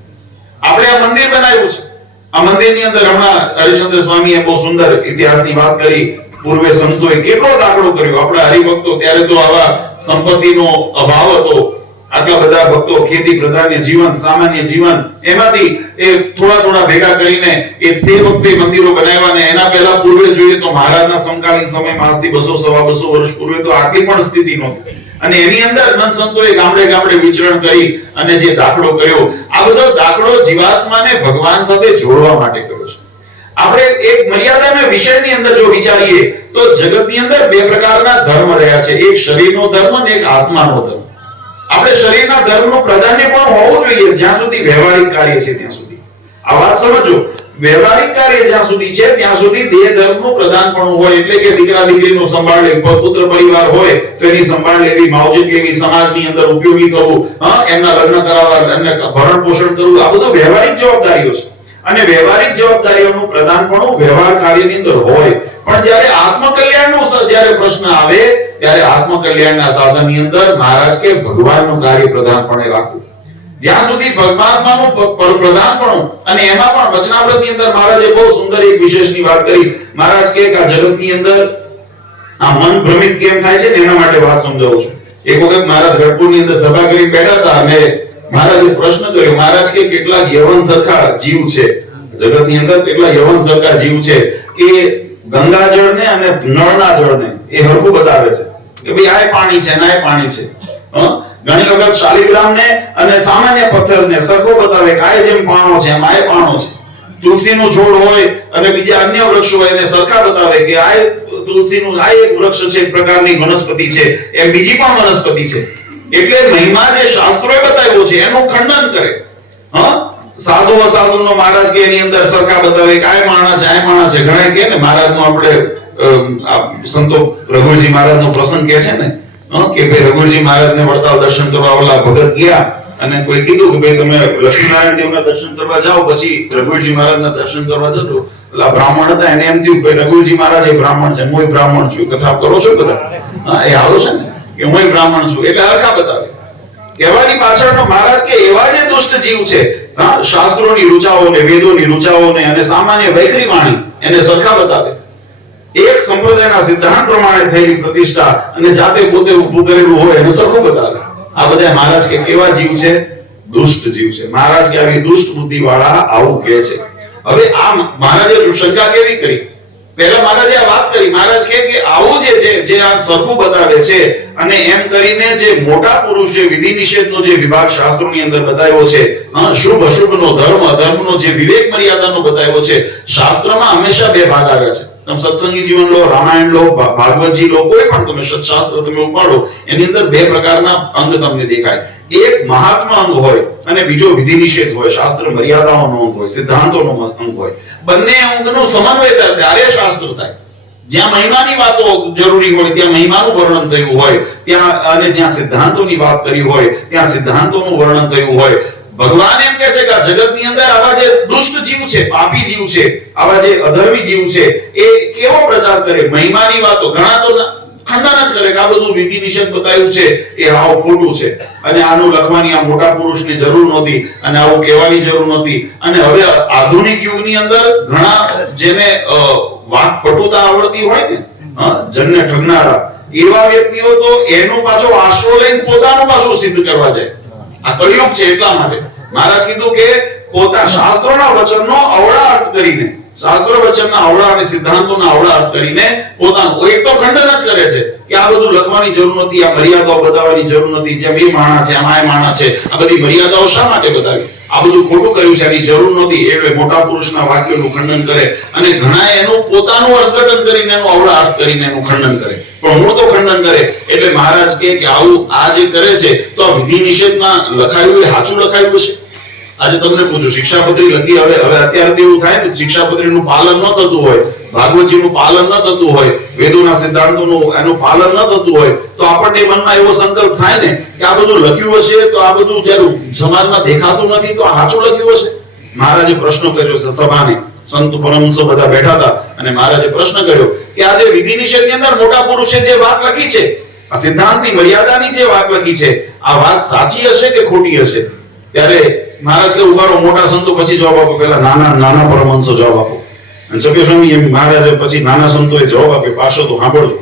આપણે આ મંદિર બનાવ્યું છે, આ મંદિરની અંદર હમણાં હરિશ્ચંદ્ર સ્વામીએ બહુ સુંદર ઇતિહાસની વાત કરી. પૂર્વે સંતોએ કેટલો દાખલો કર્યો. આપણા હરિભક્તો ત્યારે તો આવા સંપત્તિનો અભાવ હતો, આટલા બધા ભક્તો, ખેતી પ્રધાન્ય જીવન, સામાન્ય જીવન, એમાંથી એ થોડા ભેગા કરીને એ તે વખતે મંદિરો બનાવ્યા. ને એના પહેલા પૂર્વે જોઈએ તો મહારાજના સમકાલીન સમયમાં આજથી 200-250 વર્ષ પૂર્વે તો આટલી પણ સ્થિતિ નહોતી. અને એની અંદર સંત સંતોએ ગામડે વિચરણ કરી અને જે દાખલો કર્યો, આ બધો દાખલો જીવાત્માને ભગવાન સાથે જોડવા માટે કર્યો છે. આપણે એક મર્યાદાના વિષયની અંદર જો વિચારીએ તો જગતની અંદર બે પ્રકારના ધર્મ રહ્યા છે, એક શરીરનો ધર્મ અને એક આત્માનો ધર્મ. આપણે શરીરના ધર્મનું પ્રાધાન્ય પણ હોવું જોઈએ જ્યાં સુધી વ્યવહારિક કાર્ય છે ત્યાં સુધી. આ વાત સમજો, વ્યવહારિક કાર્ય જ્યાં સુધી છે ત્યાં સુધી દેહ ધર્મનું પ્રધાન પણ હોય. એટલે કે દીકરા દીકરીનો સંભાળ લેવો, પુત્ર પરિવાર હોય તો એની સંભાળ લેવી, માવજત લેવી, સમાજની અંદર ઉપયોગી થવું, એમના લગ્ન કરાવવા, એમને ભરણ પોષણ કરવું, આ બધું વ્યવહારિક જવાબદારીઓ છે. અને વ્યવહારિક જવાબદારીઓનું પ્રધાનપણું વ્યવહાર કાર્યની અંદર હોય. પણ જ્યારે આત્મકલ્યાણનો જ્યારે પ્રશ્ન આવે ત્યારે આત્મકલ્યાણના સાધનની અંદર મહારાજ કે ભગવાનનું કાર્ય પ્રધાનપણે રાખવું. જ્યાં સુધી પરમાત્માનું પ્રધાનપણું, અને એમાં પણ વચનામૃતની અંદર મહારાજે બહુ સુંદર એક વિશેષની વાત કરી. મહારાજ કે આ જગતની અંદર આ મન ભ્રમિત કેમ થાય છે ને એના માટે વાત સમજાવું છું. એક વખત મહારાજ ગઢપુરની અંદર સભા કરી બેઠા હતા અને મહારાજે પ્રશ્ન કર્યો. મહારાજ કે કેટલાક યવન સરખા જીવ છે જગતની અંદર, કેટલા યવન સરખા જીવ છે કે ગંગા જળને અને નળના જળને એ હરખું બતાવે છે કે ભાઈ આ પાણી છે ને આ પાણી છે. ઘણી વખત શાલિગ્રામને અને સામાન્ય પથ્થરને સરખો બતાવે કે આ જેમ પાણો છે એમ આ પાણો છે. તુલસીનું છોડ હોય અને બીજા અન્ય વૃક્ષ હોય એને સરખા બતાવે કે આ તુલસીનું આ એક વૃક્ષ છે, એક પ્રકારની વનસ્પતિ છે, એમ બીજી પણ વનસ્પતિ છે. એટલે મહિમા જે શાસ્ત્રોએ બતાવ્યો છે એનું ખંડન કરે. સાધુ અસાધુનો મહારાજ કે એની અંદર સરખા બતાવે કે આ માણસ છે, આ માણસ છે. ઘણા કે ને મહારાજનો આપણે સંતો રઘુજી મહારાજનો પ્રસંગ કે છે ને કે ભાઈ રઘુજી મહારાજને વડતાલ દર્શન કરવા ઓલા ભગત ગયા અને કોઈ કીધું કે ભાઈ તમે લક્ષ્મીનારાયણ દેવના દર્શન કરવા જાઓ, પછી રઘુજી મહારાજના દર્શન કરવા જજો. એટલે બ્રાહ્મણ હતા એને એમ થયું ભાઈ રઘુજી મહારાજ એ બ્રાહ્મણ છે, હું બ્રાહ્મણ છું. કથા કરો છો બધા? એ આવો છે ને કે હું બ્રાહ્મણ છું, એટલે હરખા બતાવે. કહેવાની પાછળનો મહારાજ કે એવા જે દુષ્ટ જીવ છે, શાસ્ત્રોની રૂચાઓને, વેદોની રૂચાઓને અને સામાન્ય વૈખરી વાણી એને સરખા બતાવે. એક સંપ્રદાયના સિદ્ધાંત પ્રમાણે થયેલી પ્રતિષ્ઠા અને જાતે પોતે ઊભું કરેલું હોય એને સરખું બતાવે. આ બધા મહારાજ કે કેવા જીવ છે? દુષ્ટ જીવ છે. મહારાજ કે આવી દુષ્ટ બુદ્ધિ વાળા આવું કહે છે. હવે આ મહારાજે શંકા કેવી કરી પહેલા મહારાજે આ વાત કરી. મહારાજ કહે કે આવું જે આ સરખું બતાવે છે અને એમ કરીને જે મોટા પુરુષ છે વિધિ નિષેધનો જે વિભાગ શાસ્ત્રોની અંદર બતાવ્યો છે, શુભ અશુભનો, ધર્મ અધર્મનો જે વિવેક મર્યાદાનો બતાવ્યો છે, શાસ્ત્રમાં હંમેશા બે ભાગ આવ્યા છે. તમે સત્સંગી જીવન લો, રામાયણ લો, ભાગવતજી લો, કોઈ પણ તમે સત્શાસ્ત્ર તમે ઉપાડો, એની અંદર બે પ્રકારના અંગ તમને દેખાય. એક મહાત્મા અંગ હોય અને બીજો વિધિ નિષેધ હોય, શાસ્ત્ર મર્યાદાઓનો અંગ હોય, સિદ્ધાંતોનો અંગ હોય. બંને અંગનો સમન્વય થાય ત્યારે શાસ્ત્ર થાય. જ્યાં મહિમાની વાતો જરૂરી હોય ત્યાં મહિમાનું વર્ણન થયું હોય, ત્યાં અને જ્યાં સિદ્ધાંતોની વાત કરી હોય ત્યાં સિદ્ધાંતોનું વર્ણન થયું હોય. ભગવાન એમ કહે છે કે આ જગતની અંદર આવા જે દુષ્ટ જીવ છે, પાપી જીવ છે, આવા જે અધર્મી જીવ છે, એ કેવો પ્રચાર કરે? મહિમાની વાતો. ઘણા તો ખંડન જ કરે કે આ બધું વિધિ નિષેધ બતાવ્યું છે એ હાવ ખોટું છે અને આનું લખવાની આ મોટા પુરુષની જરૂર નહોતી અને આવું કહેવાની જરૂર નહોતી. અને હવે આધુનિક યુગની અંદર ઘણા જેને વાત પટુતા આવડતી હોય ને, જનને ઠગનારા એવા વ્યક્તિઓ તો એનો પાછો આશરો લઈને પોતાનું પાછું સિદ્ધ કરવા જાય. આ કળિયુગ છે એટલા માટે મહારાજ કીધું કે પોતા શાસ્ત્રોના વચનનો અવળા અર્થ કરીને, શાસ્ત્ર વચનના અવળા અને સિદ્ધાંતોના અવળા અર્થ કરીને પોતાનું એક તો ખંડન જ કરે છે કે આ બધું લખવાની જરૂર નથી, આ મર્યાદાઓ બતાવવાની જરૂર નથી, જેમ એ માણા છે આમ આ માણા છે, આ બધી મર્યાદાઓ શા માટે બતાવી? આ બધું ખોટું કર્યું છે, આની જરૂર નહોતી. એટલે મોટા પુરુષના વાક્યોનું ખંડન કરે અને ઘણા એનું પોતાનું અર્થઘટન કરીને એનું અવળા અર્થ કરીને એનું ખંડન કરે, પણ હું તો ખંડન કરે. એટલે મહારાજ કહે કે આવું આ જે કરે છે તો આ વિધિ નિષેધમાં લખાયું એ સાચું લખાયું છે? આજે તમને પૂછું, શિક્ષાપત્રી લખી, હવે અત્યારે તો એવું થાય ને, શિક્ષાપત્રીનું પાલન ન થતું હોય, ભાગવતજીનું પાલન ન થતું હોય, વેદોના સિદ્ધાંતોનું એનું પાલન ન થતું હોય, તો આપણને મનમાં એવો સંકલ્પ થાય ને કે આ બધું લખ્યું હશે તો આ બધું જ્યારે સમાજમાં દેખાતું નથી તો સાચું લખ્યું હશે. મહારાજે પ્રશ્ન કર્યો છે સભાને, સંત પરમહંસો બધા બેઠા હતા અને મહારાજે પ્રશ્ન કર્યો કે આ જે વિધિ નિષેધની અંદર મોટા પુરુષે જે વાત લખી છે, આ સિદ્ધાંતની મર્યાદાની જે વાત લખી છે, આ વાત સાચી હશે કે ખોટી હશે? ત્યારે મહારાજ કે ઉભારો, મોટા સંતો પછી જવાબ આપો, પહેલા નાના પરમહંસો જવાબ આપો. અને સભ્ય સ્વામી એમ મહારાજે પછી નાના સંતોએ જવાબ આપે, પાછો તો સાંભળજો.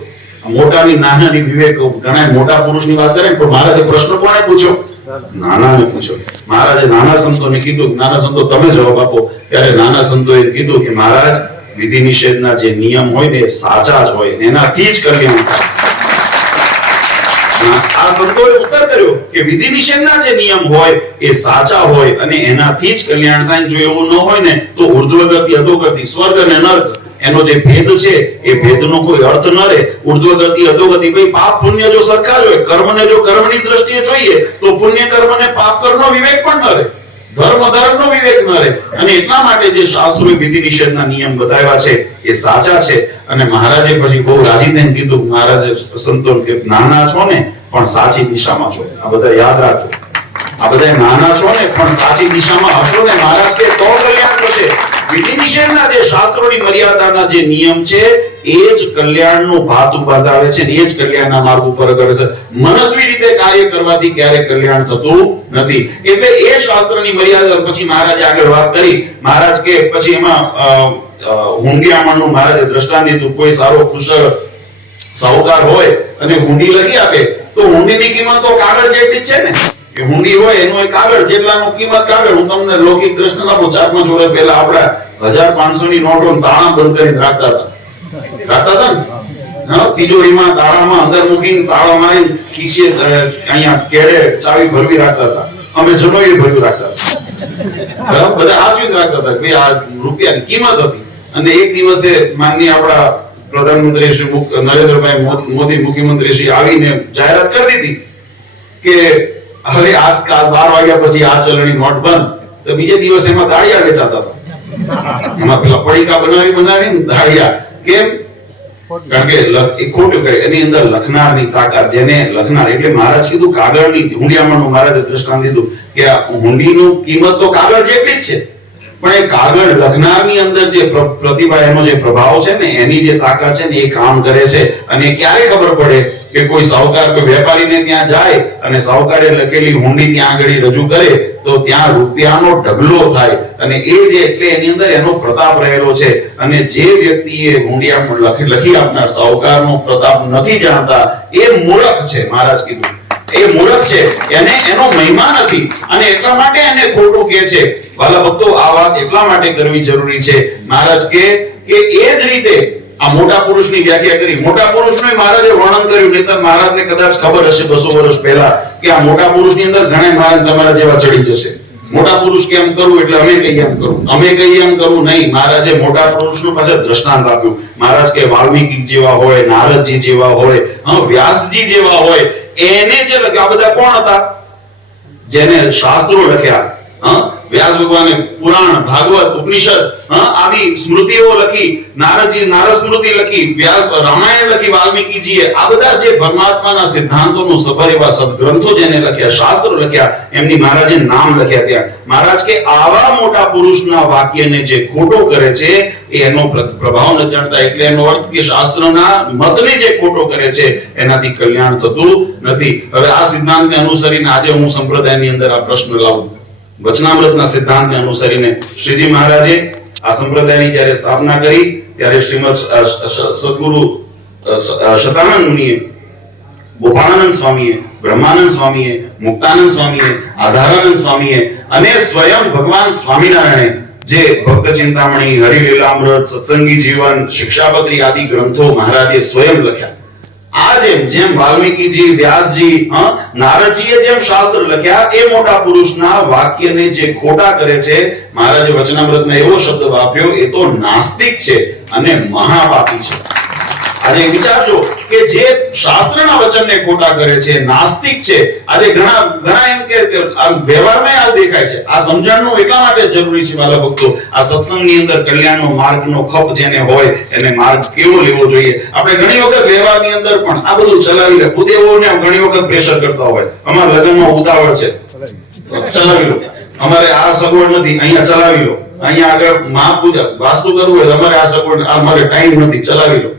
મોટાની નાનાની વિવેક, ઘણા મોટા પુરુષની વાત કરે પણ મહારાજે પ્રશ્ન કોને પૂછ્યો? નાનાને પૂછ્યો. મહારાજે નાના સંતોને કીધું, નાના સંતો તમે જવાબ આપો. ત્યારે નાના સંતોએ કીધું કે મહારાજ, વિધિ નિષેધના જે નિયમ હોય ને એ સાચા જ હોય, એનાથી જ કલ્યાણ થાય. આ સંતોએ ઉત્તર કર્યો કે વિધિ નિષેધના જે નિયમ હોય એ સાચા હોય અને એનાથી જ કલ્યાણ થાય. જો એવું ન હોય ને તો ઉર્ધ્વગતિ, અધોગતિ, સ્વર્ગ અને નર્ક એનો જે ભેદ છે એ ભેદનો કોઈ અર્થ ન રહે. ઉર્ધ્વગતિ, અધોગતિ, ભાઈ પાપ પુણ્ય જો સરખા જ હોય, કર્મને જો કર્મની દ્રષ્ટિએ જોઈએ તો પુણ્ય કર્મ અને પાપ કર્મનો વિવેક પણ ન રહે, ધર્મ અધર્મનો વિવેક ન રહે. અને એટલા માટે જે શાસ્ત્રોએ વિધિ નિષેધના નિયમ બતાવ્યા છે એ સાચા છે. અને મહારાજે પછી બહુ રાજી થઈને કીધું, મહારાજે સંતોને કે નાના છો ને પણ સાચી દિશામાં છો, આ બધા યાદ રાખજો. આ બધા નાના છો ને પણ સાચી દિશામાં હશો ને મહારાજ કે તો કલ્યાણ થશે. વિધિ નિષેધના જે શાસ્ત્રોની મર્યાદાના જે નિયમ છે એ જ કલ્યાણનો ભાત બતાવે છે, એ જ કલ્યાણના માર્ગ ઉપર કરે છે. મનસ્વી રીતે કાર્ય કરવાથી ક્યારેય કલ્યાણ થતું નથી. એટલે એ શાસ્ત્રની મર્યાદા પછી મહારાજે આગળ વાત કરી. મહારાજ કે પછી એમાં હુંડિયામણનું મહારાજે દ્રષ્ટાંત દીધું. કોઈ સારો કુશળ સાહુકાર હોય અને હુંડી લખી આપે તો હુંડીની કિંમત તો કાગળ જેટલી જ છે ને. કે હુંડી હોય એનો એક કાગળ જેટલાનો કિંમત કાગળ. હું તમને લૌકિક દ્રષ્ટાંત આપું. 4-5 વર્ષ પહેલા આપડા 1500 ની નોટો તાળા બંધ કરીને રાખતા હતા ને, તિજોરીમાં તાળામાં અંદર મૂકીને તાળા મારીને ખીસે અહીંયા કેડે ચાવી ભરવી રાખતા હતા. અમે જનોઈ ભર્યું રાખતા હતા, બધા સાચવીને રાખતા હતા કે આ રૂપિયાની કિંમત હતી. અને એક દિવસે માનનીય આપણા પ્રધાનમંત્રી શ્રી નરેન્દ્રભાઈ મોદી, મુખ્યમંત્રી શ્રી આવીને જાહેરાત કરી દીધી કે હવે આજકાલ 12 વાગ્યા પછી આ ચલણી નોટ બંધ. તો બીજે દિવસે એમાં દાળિયા વેચાતા હતા. એમાં પેલા પડીકા બનાવીને દાળિયા. કેમ? કારણ કે એ ખોટું કરે. એની અંદર લખનારની તાકાત, જેને લખનાર એટલે મહારાજ કીધું કાગળની હુંડિયામણનું મહારાજે દ્રષ્ટાંત દીધું કે આ હુંડીનું કિંમત તો કાગળ જેટલી જ છે, પણ એ કાગળ લખનારની અંદર જે પ્રતિભા, એનો જે પ્રભાવ છે ને, એની જે તાકાત છે ને એ કામ કરે છે. અને ક્યારે ખબર પડે કે કોઈ સાહુકાર, કોઈ વેપારીને ત્યાં જાય અને સાહુકારે લખેલી હુંડી ત્યાં આગળ રજૂ કરે તો ત્યાં રૂપિયાનો ઢગલો થાય. અને એ જે એટલે એની અંદર એનો પ્રતાપ રહેલો છે. અને જે વ્યક્તિએ હુંડિયામાં લખી આપનાર સાહુકારનો પ્રતાપ નથી જાણતા એ મૂર્ખ છે. મહારાજ કીધું એ મૂર્ખ છે, એને એનો મહિમા નથી અને એટલા માટે એને ખોટું કહે છે. વાલા ભક્તો, આ વાત એટલા માટે કરવી જરૂરી છે. મહારાજ કે એ જ રીતે આ મોટા પુરુષની વ્યાખ્યા કરી. મોટા પુરુષનું મહારાજે વર્ણન કર્યું. નહીંતર મહારાજને કદાચ ખબર હશે 200 વર્ષ પહેલા કે આ મોટા પુરુષની અંદર ઘણા મહારાજ તમારા જેવા ચડી જશે. મોટા પુરુષ કેમ કરવું એટલે અમે કહીએ એમ કરવું, અમે કહીએ એમ કરવું નહીં. મહારાજે મોટા પુરુષનું પાછળ દ્રષ્ટાંત આપ્યું. મહારાજ કે વાલ્મીકી જેવા હોય, નારદજી જેવા હોય, વ્યાસજી જેવા હોય, એને જે લખ્યું. આ બધા કોણ હતા? જેને શાસ્ત્રો લખ્યા. વ્યાસ ભગવાને પુરાણ, ભાગવત, ઉપનિષદ આદિ સ્મૃતિઓ લખી. નારદજી નારદ સ્મૃતિ લખી, વ્યાસ રામાયણ લખી વાલ્મીકીજીએ. આ બધા જે પરમાત્માના સિદ્ધાંતોનું સભર એવા સદગ્રંથો જેને લખ્યા, શાસ્ત્રો લખ્યા, એમની મહારાજે નામ લખ્યા ત્યાં. મહારાજ કે આવા મોટા પુરુષના વાક્યને જે ખોટો કરે છે એનો પ્રભાવ ન જાણતા. એટલે એનો અર્થ કે શાસ્ત્રના મતને જે ખોટો કરે છે એનાથી કલ્યાણ થતું નથી. હવે આ સિદ્ધાંતને અનુસરીને આજે હું સંપ્રદાયની અંદર આ પ્રશ્ન લાવું. વચનામૃતના સિદ્ધાંતને અનુસરીને શ્રીજી મહારાજે આ સંપ્રદાયની જ્યારે સ્થાપના કરી ત્યારે શ્રીમદ સદગુરુ શતાનંદ મુનિએ, ગોપાળાનંદ સ્વામીએ, બ્રહ્માનંદ સ્વામીએ, મુક્તાનંદ સ્વામીએ, આધારાનંદ સ્વામીએ અને સ્વયં ભગવાન સ્વામિનારાયણે જે ભક્ત ચિંતામણી, હરિલીલામૃત, સત્સંગી જીવન, શિક્ષાપત્રી આદિ ગ્રંથો મહારાજે સ્વયં લખ્યા. આ જેમ વાલ્મીકીજી, વ્યાસજી, નારદજીએ જેમ શાસ્ત્ર લખ્યા એ મોટા પુરુષના વાક્યને જે ખોટા કરે છે, મહારાજે વચનામૃતમાં એવો શબ્દ વાપર્યો, એ તો નાસ્તિક છે અને મહાપાપી છે. આજે વિચારજો કે જે શાસ્ત્રના વચનને ખોટા કરે છે, નાસ્તિક છે. આજે ઘણા એમ કે વ્યવહારમાં આ દેખાય છે. આ સમજણનું એટલા માટે જરૂરી છે વાલા ભક્તો. આ સત્સંગની અંદર કલ્યાણનો માર્ગનો ખપ જેને હોય એને માર્ગ કેવો લેવો જોઈએ. આપણે ઘણી વખત વ્યવહારની અંદર પણ આ બધું ચલાવી લે. ભૂદેવોને ઘણી વખત પ્રેશર કરતા હોય, અમારા લગ્નમાં ઉતાવળ છે, ચલાવી લો. અમારે આ સગવડ નથી, અહીંયા ચલાવી લો. અહીંયા આગળ મહાપૂજા વાસ્તુ કરવું હોય અમારે આ સગવડ, અમારે ટાઈમ નથી, ચલાવી લો.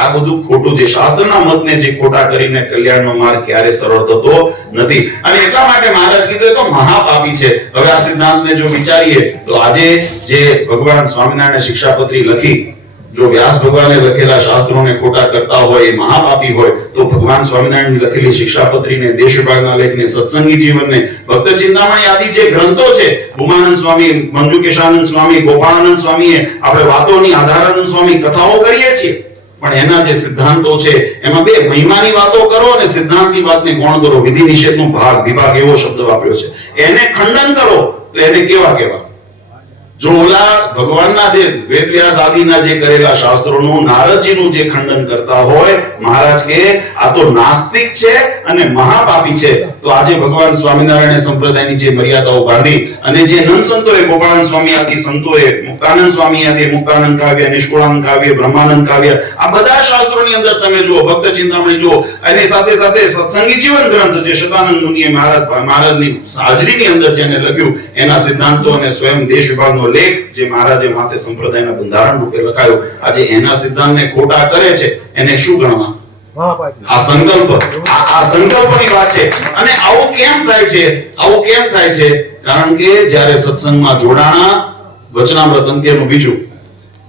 આ બધું ખોટું છે. શાસ્ત્રના મતને જે ખોટા કરીને કલ્યાણનો માર્ગ ક્યારે સરળ થતો નથી. અને એટલા માટે મહારાજ કીધું તો મહાપાપી છે. હવે આ સિદ્ધાંતને જો વિચારીએ તો આજે જે ભગવાન સ્વામિનારાયણે શિક્ષાપત્રી લખી, જો વ્યાસ ભગવાને લખેલા શાસ્ત્રોને ખોટા કરતા હોય, એ મહાપાપી હોય, તો ભગવાન સ્વામિનારાયણની લખેલી શિક્ષાપત્રીને, દેશ વિભાગના લેખને, સત્સંગી જીવનને, ભક્ત ચિંતામણી આદિ જે ગ્રંથો છે, ઉમાનંદ સ્વામી, મંજુકેશાનંદ સ્વામી, ગોપાળાનંદ સ્વામીએ આપણે વાતોની, આધારાનંદ સ્વામી કથાઓ કરીએ છીએ, પણ એના જે સિદ્ધાંતો છે એમાં બે મહિમાની વાતો કરો અને સિદ્ધાંતની વાતને ગૌણ કરો. વિધિ નિષેધનો વિભાગ એવો શબ્દ વાપર્યો છે. એને ખંડન કરો તો એને કેવા કેવા. જો ઓલા ભગવાનના જે વેદવ્યાસ આદિના જે કરેલા શાસ્ત્રોનું, નારદજીનું જે ખંડન કરતા હોય, મહારાજ કે આ તો નાસ્તિક છે અને મહાપાપી છે. તો આજે ભગવાન સ્વામિનારાયણ સંપ્રદાયની જે મર્યાદાઓ બાંધી અને જે નંદ સંતોએ, ગોપાળાનંદ સ્વામી આદિ સંતોએ, મુક્તાનંદ સ્વામી આદિ મુક્તાનંદ કાવ્ય, નિષ્કુળાનંદ કાવ્ય, બ્રહ્માનંદ કાવ્ય, આ બધા શાસ્ત્રોની અંદર તમે જુઓ, ભક્ત ચિંતામણી જુઓ, અને સાથે સાથે સત્સંગી જીવન ગ્રંથ જે શતાનંદ મુનિએ મહારાજની હાજરીની અંદર જેને લખ્યું, એના સિદ્ધાંતો અને સ્વયં દેશ વિભાગનો લેખ જે મહારાજે માથે સંપ્રદાયના બંધારણ રૂપે લખાયો, આજે એના સિદ્ધાંતને ખોટા કરે છે, એને શું ગણવા? આ સંકલ્પની વાત છે. અને આવું કેમ થાય છે? આવું કેમ થાય છે? કારણ કે જ્યારે સત્સંગમાં જોડાણા, વચનામૃત અંત્યનું બીજું,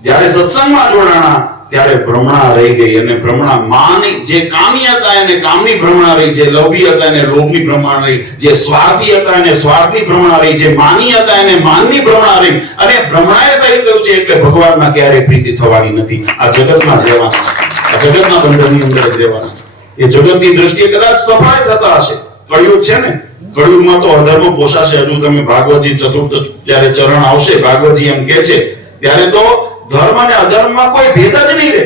જ્યારે સત્સંગમાં જોડાણા ત્યારે ભ્રમણા રહી ગઈ. અને ભ્રમણા માની જે કામી હતા એને કામની ભ્રમણા રહી, જે લોભી હતા એને લોભની ભ્રમણા રહી, જે સ્વાર્થી હતા એને સ્વાર્થની ભ્રમણા રહી, જે માની હતા એને માનની ભ્રમણા રહી. અને ભ્રમણાએ સાહેબ કહ્યું છે એટલે ભગવાનમાં ક્યારેય પ્રીતિ થવાની નથી. આ જગતમાં જ રહેવાના છે, આ જગતના બંધનની અંદર જ રહેવાના છે. એ જગતની દ્રષ્ટિએ કદાચ સફળ થતા હશે. કળિયુગ છે ને, કળિયુગમાં તો અધર્મ પોષાશે. હજુ તમે ભાગવતજી ચતુર્થ જ્યારે ચરણ આવશે, ભાગવતજી એમ કહે છે ત્યારે તો ધર્મ અને અધર્મમાં કોઈ ભેદ જ નહીં રહે.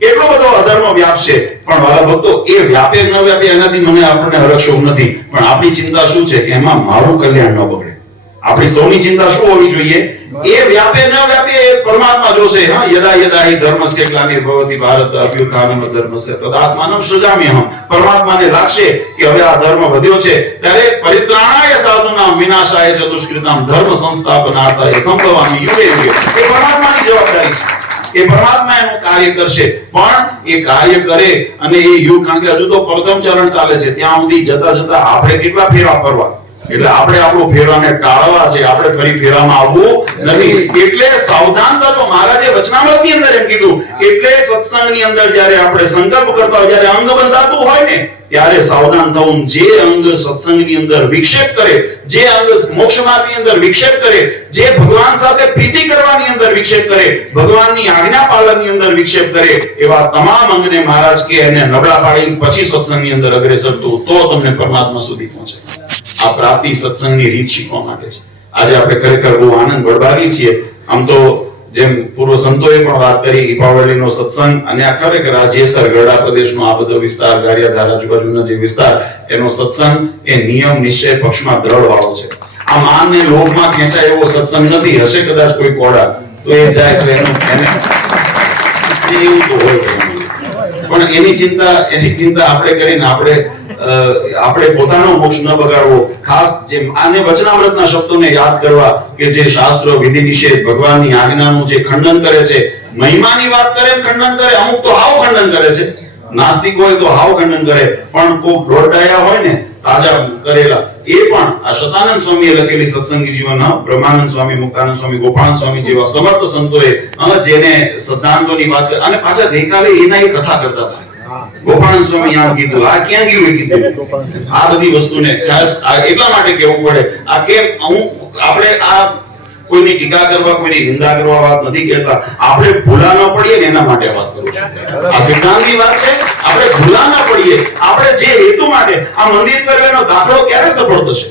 એટલો બધો અધર્મ વ્યાપશે. પણ વાલા ભક્તો, એ વ્યાપે ન વ્યાપે એનાથી મને આપણને હરખશોભ નથી. પણ આપણી ચિંતા શું છે કે એમાં મારું કલ્યાણ ન બગડે. આપણી સૌની ચિંતા શું હોવી જોઈએ? એ વ્યાપે ન વ્યાપે એ પરમાત્મા જોશે. યદા યદા હિ ધર્મસ્ય ગ્લાનિર્ભવતિ ભારત અભ્યુત્થાનમ ધર્મસ્ય તદાત્માનમ સૃજામ્યહમ. પરમાત્માને લાગશે કે હવે આ ધર્મ વધ્યો છે, ત્યારે પરિત્રાણાય સાધુનામ વિનાશાય ચતુષ્કૃતામ ધર્મ સંસ્થાપનાર્થાય સંભવામિ યુગે યુગે. એ પરમાત્માની જવાબદારી છે. એ પરમાત્મા એનું કાર્ય કરશે. પણ એ કાર્ય કરે અને એ યુગ, કારણ કે હજુ તો પ્રથમ ચરણ ચાલે છે, ત્યાં સુધી જતા જતા આપણે કેટલા ફેરા ફરવા. એટલે આપણે આપણો ફેરવાને ટાળવા છે, આપણે ફરી ફેરવામાં આવવું નથી. એટલે સાવધાન થજો. મહારાજે વચનામૃતની અંદર એમ કીધું. એટલે સત્સંગની અંદર જ્યારે આપણે સંકલ્પ કરતા હોય, જ્યારે અંગ બંધાતું હોય ને, ત્યારે સાવધાન થવું. જે અંગ સત્સંગની અંદર વિક્ષેપ કરે, જે અંગ મોક્ષ માર્ગની અંદર વિક્ષેપ કરે, જે ભગવાન સાથે પ્રીતિ કરવાની અંદર વિક્ષેપ કરે, ભગવાનની આજ્ઞા પાલનની અંદર વિક્ષેપ કરે, એવા તમામ અંગને મહારાજ કે એને નબળા પાડીને પછી સત્સંગની અંદર અગ્રેસર થવું, તો તમને પરમાત્મા સુધી પહોંચે. આ પ્રાપ્તિ સત્સંગની રીત શીખવા માટે છે. આજે આપણે ખરેખર બહુ આનંદ બળબાવી છીએ. આમ તો જેમ પૂર્વ સંતોએ પણ વાત કરી, ઈપાવળીનો સત્સંગ અને આ ખરેખર આ જેસર ગઢડા પ્રદેશનો આ બધો વિસ્તાર, ગારિયાધાર આજુબાજુનો જે વિસ્તાર, એનો સત્સંગ એ નિયમ નિશ્ચય પક્ષમાં દ્રઢ વાળો છે. આ માન ને લોભમાં ખેંચાય એવો સત્સંગ નથી. હશે કદાચ કોઈ કોડા તો એ જાય તો એનું એવું તો હોય, પણ એની ચિંતા આપણે કરીને આપણે પોતાનો મોક્ષ ન બગાડવો. ખાસ જેમ આને વચનામૃતના શબ્દોને યાદ કરવા કે જે શાસ્ત્ર વિધિ નિષેધ ભગવાનની આજ્ઞાનું જે ખંડન કરે છે, મહિમાની વાત કરે ને ખંડન કરે, અમુક તો હાવ ખંડન કરે છે. નાસ્તિક હોય તો હાવ ખંડન કરે, પણ કોક દોડડાયા હોય ને તાજા કરેલા, એ પણ આ શતાનંદ સ્વામીએ લખેલી સત્સંગી જીવન, બ્રહ્માનંદ સ્વામી, મુક્તાનંદ સ્વામી, ગોપાળાનંદ સ્વામી જેવા સમર્થ સંતોએ જેને સિદ્ધાંતોની વાત અને પાછા ગઈકાલે એના એક કથા કરતા હતા. ગોપાળાનંદ સ્વામી આમ કીધું, આ ક્યાં ગયું એ કીધું. આ બધી વસ્તુને ખાસ એટલા માટે કહેવું પડે. આ કેમ આપણે આ કોઈની ટીકા કરવા, કોઈની નિંદા કરવા વાત નથી કહેતા. આપણે ભૂલા ન પડીએ ને એના માટે વાત કરું છું. આ સિદ્ધાંતની વાત છે. આપણે ભૂલા ન પડીએ. આપણે જે હેતુ માટે આ મંદિર કરવાનો દાખલો ક્યારે સફળ થશે?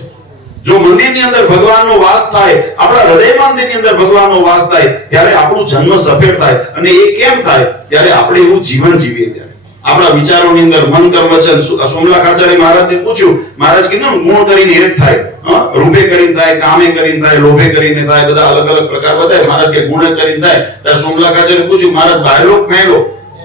જો મંદિરની અંદર ભગવાનનો વાસ થાય, આપણા હૃદય મંદિરની અંદર ભગવાનનો વાસ થાય, ત્યારે આપણું જન્મ સફળ થાય. અને એ કેમ થાય? ત્યારે આપણે એવું જીવન જીવીએ. ત્યારે આપણા વિચારોની અંદર મન કર્મ વચન. સોમલાખાચાર્ય મહારાજને પૂછ્યું, મહારાજ કીધું ગુણ કરીને એ જ થાય, રૂપે કરીને થાય, કામે કરીને થાય, લોભે કરીને થાય, બધા અલગ અલગ પ્રકાર બતાવે. મહારાજ કે ગુણ કરીને થાય. ત્યારે સોમલાખાચાર્ય પૂછ્યું, મહારાજ બાયલો મેલો?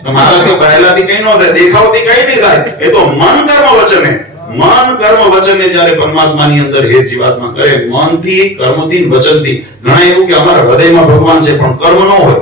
તો મહારાજ કે બાયલાથી કઈ ન થાય, દેખાવથી કઈ નહીં થાય. એ તો મન કર્મ વચને, મન કર્મ વચને જ્યારે પરમાત્માની અંદર હેત જીવાત્મા કરે, મનથી, કર્મથી, વચનથી. ઘણા એવું કે અમારા હૃદયમાં ભગવાન છે પણ કર્મ ન હોય,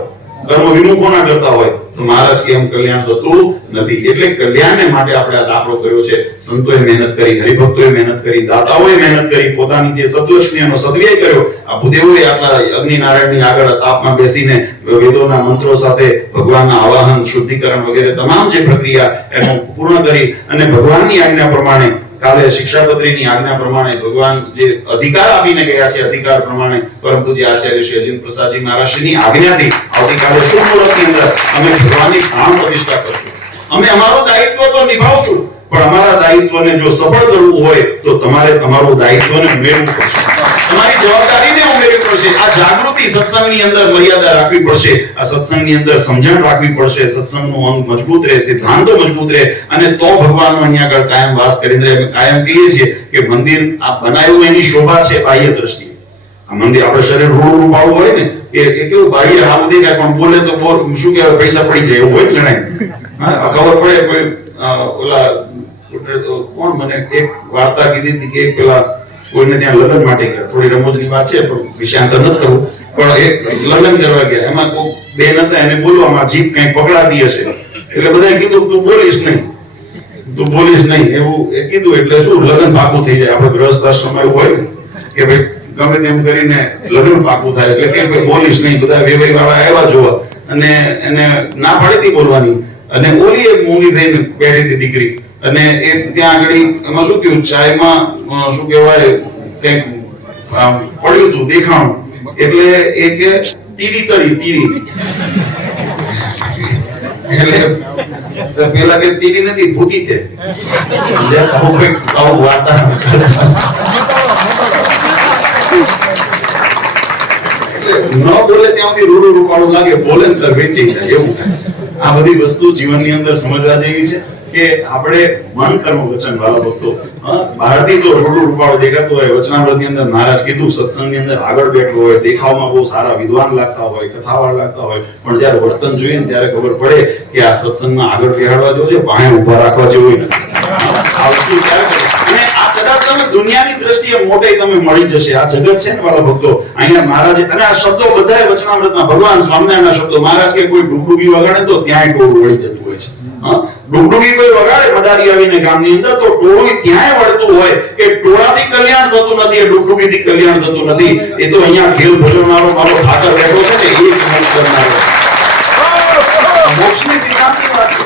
કર્મ વિમુખો ના કરતા હોય, તો મહારાજ કે એમ કલ્યાણ થતું નથી. એટલે કલ્યાણને માટે આપણે આ દાખલો કર્યો છે. સંતોએ મહેનત કરી, હરિભક્તોએ મહેનત કરી, દાતાઓએ મહેનત કરી, પોતાની જે સદલક્ષ્મીનો સદવ્યય કર્યો. આ ભૂદેવોએ આટલા અગ્નિનારાયણની આગળ તાપમાં બેસીને વેદોના મંત્રો સાથે ભગવાનના આવાહન, શુદ્ધિકરણ વગેરે તમામ જે પ્રક્રિયા એનું પૂર્ણ કરી અને ભગવાનની આજ્ઞા પ્રમાણે, કાલે શિક્ષાપત્રીની આજ્ઞા પ્રમાણે ભગવાન જે અધિકાર આપીને ગયા છે, અધિકાર પ્રમાણે પરમ પૂજ્ય આચાર્ય શ્રી અરવિંદ પ્રસાદજી મહારાજની આજ્ઞાથી આવતીકાલે શુભ મુહૂર્તની અંદર અમે ભગવાનની પ્રાણ પ્રતિષ્ઠા કરશું. અમે અમારું દાયિત્વ તો નિભાવશું, પણ અમારા દાયિત્વને જો સફળ કરવું હોય તો તમારે તમારું દાયિત્વને ઉમેરવું પડશે, તમારી જવાબદારીને ઉમેરવી પડશે. આ જાગૃતિ સત્સંગની અંદર મર્યાદા રાખવી પડશે. આ સત્સંગની અંદર સમજણ રાખવી પડશે. સત્સંગનું અંગ મજબૂત રહે, સિદ્ધાંતો મજબૂત રહે, અને તો ભગવાનનો અહીંયા આગળ કાયમ વાસ કરીને અમે કાયમ કહીએ છીએ કે મંદિર આ બનાવ્યું એની શોભા છે બાહ્ય દ્રષ્ટિએ. આ મંદિર આપણે શરીર રૂડું રૂપાળું હોય ને એ કેવું બાહ્ય હાવ દેખાય, પણ બોલે તો શું કહેવાય, પૈસા પડી જાય એવું હોય ને ઘણા. ખબર પડે કોઈ ઓલા કોણ મને એક વાર્તા કીધી હતી કે એક પેલા કોઈને ત્યાં લગ્ન માટે ગયા, થોડી રમૂજની વાત છે પણ વિષયાંતર નથી કરવું, પણ એક લગ્ન કરવા ગયા, એમાં કોઈ બેન હતા, એને બોલવામાં જીભ કઈ પકડાતી હશે એટલે બધાએ કીધું તું બોલીશ નહીં એવું એ કીધું. એટલે શું લગ્ન પાકું થઈ જાય. આપણે ગૃહસ્થ આશ્રમમાં એવું હોય ને કે ભાઈ ગમે તેમ કરીને લગ્ન પાકું થાય એટલે કે ભાઈ બોલીશ નહીં. બધા વેવાઈ વાળા આવ્યા જોવા અને એને ના પાડી હતી બોલવાની, અને ઓલી એક મૂંગી થઈને બેઠી હતી દીકરી, અને એ ત્યાં આગળ એમાં શું થયું, ચાયમાં શું કહેવાય કંઈક પડ્યું હતું દેખાણું, એટલે એ કે તીડી તળી એટલે પેલા કે તીડી નથી ભૂકી છે. આવું વાર્તા ન બોલે ત્યાં સુધી રૂડું રૂપાળું લાગે, બોલે ને તર વેચી જાય એવું. આ બધી વસ્તુ જીવનની અંદર સમજવા જેવી છે કે આપણે મન કર્મ વચન વાળા ભક્તો, બહારથી તો રૂડું રૂપાળું દેખાતું હોય, વચનામૃતની અંદર મહારાજ કીધું સત્સંગની અંદર આગળ બેઠો હોય, દેખાવમાં બહુ સારા વિદ્વાન લાગતા હોય, કથાવાળ લાગતા હોય, પણ જ્યારે વર્તન જોઈએ ને ત્યારે ખબર પડે કે આ સત્સંગમાં આગળ બેહાડવા જેવું છે, પાસે ઉભા રાખવા જેવું નથી. આ વસ્તુ ત્યારે અને આ કદાચ તમે દુનિયાની દ્રષ્ટિએ મોટે તમે મળી જશે. આ જગત છે ને વાળા ભક્તો, અહીંયા મહારાજ અને આ શબ્દો બધાય વચનામૃતમાં ભગવાન સ્વામિનારાયણના શબ્દો. મહારાજ કે કોઈ ડુગડુગી વગાડે તો ત્યાંય ટોળું વળી જતું હોય છે. ડુગડુગી કોઈ વગાડે મદારી આવીને ગામની અંદર તો ટોળું ત્યાંય વળતું હોય કે ટોળાથી કલ્યાણ થતું નથી, એ ડુગડુગીથી કલ્યાણ થતું નથી. એ તો અહીંયા ખેલ ભજવનારો મારો ઠાકર બેઠો છે ને, એ જ મોક્ષ કરનારો. મોક્ષની સિદ્ધાંતની વાત છે.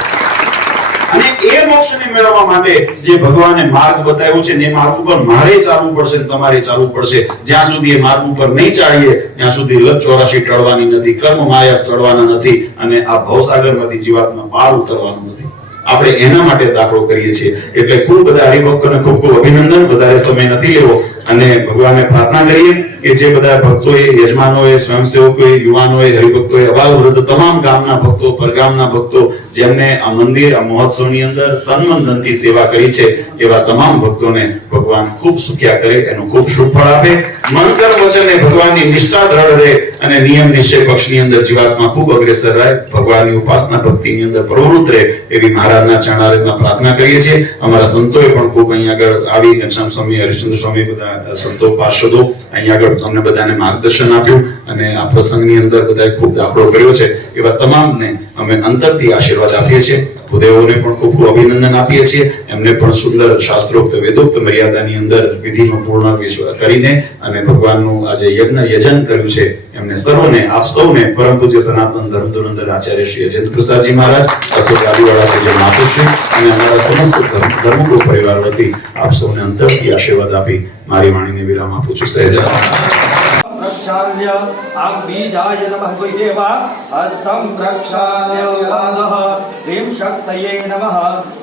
અને એ મોક્ષને મેળવવા માટે જે ભગવાને માર્ગ બતાવ્યો છે ને, એ માર્ગ ઉપર મારે ચાલવું પડશે, તમારે ચાલવું પડશે. જ્યાં સુધી એ માર્ગ ઉપર નહીં ચાલીએ ત્યાં સુધી લત 84 ટળવાની નથી, કર્મ માયા ટળવાના નથી, અને આ ભવસાગરમાંથી જીવાત્મા પાર ઉતરવાનું નથી. આપણે એના માટે દાખલો કરીએ છીએ. એટલે ખૂબ બધા હરિભક્તોને ખૂબ ખૂબ અભિનંદન. વધારે સમય નથી લેવો અને ભગવાનને પ્રાર્થના કરીએ કે જે બધા ભક્તોએ, યજમાનોએ, સ્વયંસેવકોએ, યુવાનોએ, હરિભક્તોએ, અબાલ વૃદ્ધ તમામ ગામના ભક્તો, પરગામના ભક્તો જેમને આ મંદિર, આ મહોત્સવની અંદર તન મન ધનથી સેવા કરી છે, એવા તમામ ભક્તોને ભગવાન ખૂબ સુખ્યા કરે, એનું ખૂબ શુભ ફળ આપે. મન કર્મ વચને ભગવાનની નિષ્ઠા દ્રઢ રહે અને નિયમ નિશ્ચય પક્ષની અંદર જીવાત્મા ખૂબ અગ્રેસર રહે, ભગવાનની ઉપાસના ભક્તિની અંદર પ્રવૃત્ત રહે, એવી મહારાજના ચરણારવિંદમાં પ્રાર્થના કરીએ છીએ. અમારા સંતોએ પણ ખૂબ અહીંયા આગળ આવી, ઘનશ્યામ સ્વામી, હરિશ્ચંદ્ર સ્વામી, બધા સંતો પાર્ષદો અહીંયા આગળ અમને બધાને માર્ગદર્શન આપ્યું અને આ પ્રસંગની અંદર બધાએ ખૂબ દાખલો કર્યો છે. એવા તમામને અમે અંતરથી આશીર્વાદ આપીએ છીએ. ભૂદેવોને પણ ખૂબ ખૂબ અભિનંદન આપીએ છીએ. એમને પણ સુંદર શાસ્ત્રોક્ત વેદોક્ત મર્યાદાની અંદર વિધિનો પૂર્ણ કરીને અને ભગવાનનું આ જે યજન કર્યું છે, એમને સર્વને, આપ સૌને પરમ પૂજ્ય સનાતન ધર્મ ધુરંધર આચાર્ય શ્રી અજેન્દ્ર પ્રસાદજી મહારાજ, અશોક આદિવાળા પૂજ્ય મહાપુરુષ અને અમારા સમસ્ત ધર્મગુરુ પરિવાર વતી આપ સૌને અંતરથી આશીર્વાદ આપી મારી વાણીને વિરામ આપું છું. સહેજાનંદ. प्रक्षाल्य बीजाय नमः गुह्येवा हस्तं प्रक्षाल्य पादः ह्रीं शक्तये नमः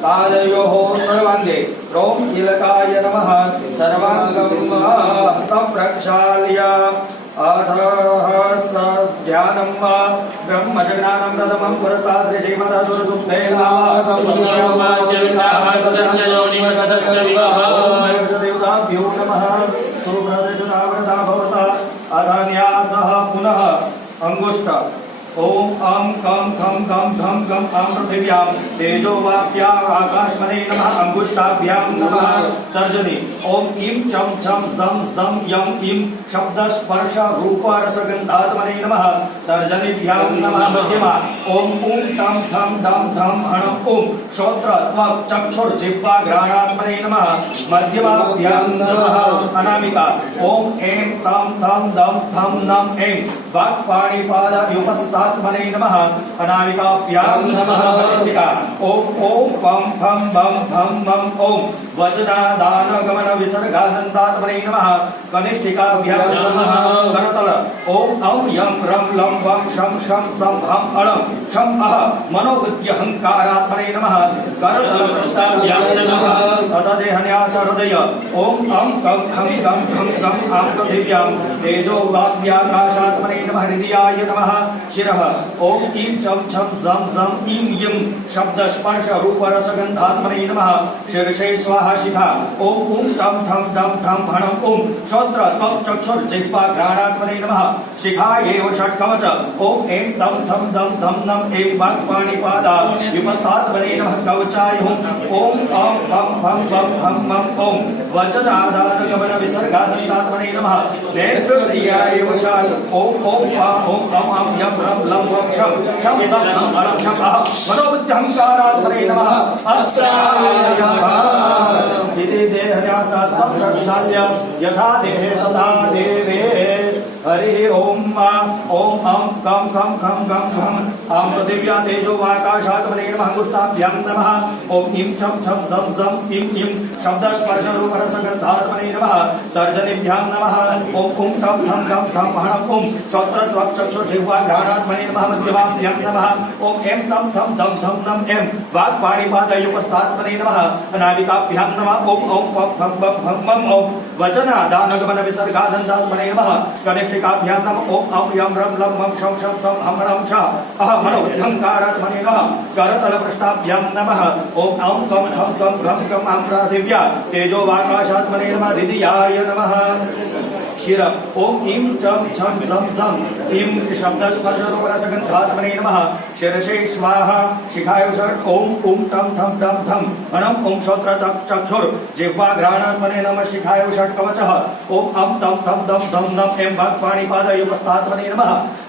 पादयोः सर्वाङ्गे ॐ कीलकाय नमः सर्वाङ्गं हस्तं प्रक्षाल्य अधः ध्यानं ब्रह्मजज्ञानं प्रथमं पुरस्ताद्रेशेमदासुरसुप्तेनाभ्यो नमः सुप्रदजुदावृता भवता अधन्यासः पुनः अंगुष्ठ ओम अं कं खं गं धं गं आं पृथिव्यां तेजोवाप्या आकाशमने नमः अंगुष्ठाभ्यां नमः तर्जनी ओम इं चं छं झं झं यं इं शब्दस्पर्श रूप रसगन्धात्मने नमः तर्जनीभ्यां नमः मध्यमा ओम ऊं तं थं दं धं हणं ऊं श्रोत्र त्वक् चक्षुर्जिह्वा घ्राणात्मने नमः मध्यमाभ्यां नमः अनामिका ओम ऐं तं थं दं थं नं ऐं वाक्पाणिपादयुपस्तात्मने नमः अनामिकाभ्यां नमः वचस्तिका ओम ओम पं फं बं भं मं ओम वचनादानगमन विसर्गानन्दात्मने नमः कनिष्ठिकाभ्यां नमः करतल ओम औं यं रं लं वं शं शं सं हं अणं छं अह मनोबुद्ध्यहंकारात्मने नमः करतलपृष्ठाभ्यां नमः अतदेहन्यास हृदय ओम अं कं खं गं खं गं आं पृथिव्यां तेजोवाप्याकाशात्मने नमः हृदयाय नमः शिरः ओम ईं चं छं झं झं ईं यं शब्दस्पर्श रूप रसगन्धात्मने नमः शीर्षे स्वाहा शिखा ओम ऊं तं थं दं थं हणं ऊं श्रोत्र त्वक् चक्षुर्जिह्वा घ्राणात्मने नमः शिखा एव षट्कवच ओम ऐं तं थं दं धं नं ऐं वाक्पाणिपादा युपस्तात्मने नमः कवचाय ओम अं पं फं बं भं मं ओम वचनादानगमन विसर्गानन्दात्मने नमः नेत्रक्रियाय वशात् ओम ओम ओम अं अं यं रं लं वं शं शं तं नं अलं शं अह मनोबुद्ध्यहंकारात्मने नमः अस्त्राय इति देहन्यासस्तं प्रक्षाल्य यथा देहे तथा देवे हरि ओम ओम अं कं खं खं गं खं आं पृथिव्या तेजो वाकाशात्मने नमः अंगुष्ठाभ्यां नमः ओम इं चं छं झं झं इं इं शब्दस्पर्शरूपरसगन्धात्मने नमः तर्जनीभ्यां नमः ओम ऊं तं थं गं थं हणं ऊं श्रोत्रत्वक्चक्षुर्जिह्वा घ्राणात्मने नमः मध्यमाभ्यां नमः ओम ऐं तं थं दं धं नं ऐं वाक्पाणिपादयुपस्तात्मने नमः अनामिकाभ्यां नमः ओम औं पं फं बं भं मं ओम वचनादानगमन विसर्गानन्दात्मने नमः कनिष्ठिकाभ्यां नमः ओम औं यं रं लं वं शं शं सं हं रं छ अह मनोबुद्ध्यहंकारात्मने नमः करतलपृष्ठाभ्यां नमः ओम औं कं खं गं घं गं आं पृथिव्या तेजोवाकाशात्मने नमः हृदयाय नमः शिर ओम ईं चं छं झं झं ईं शब्दस्पर्शरूपरसगन्धात्मने नमः शिरसे स्वाहा शिखाय षट् ओम ऊं तं थं दं धं हणं ऊं श्रोत्र चक्षुर्जिह्वा घ्राणात्मने नमः शिखाय षट् कवचः ओम अं तं थं दं धं नं ऐं वाक्पाणिपादयुपस्तात्मने नमः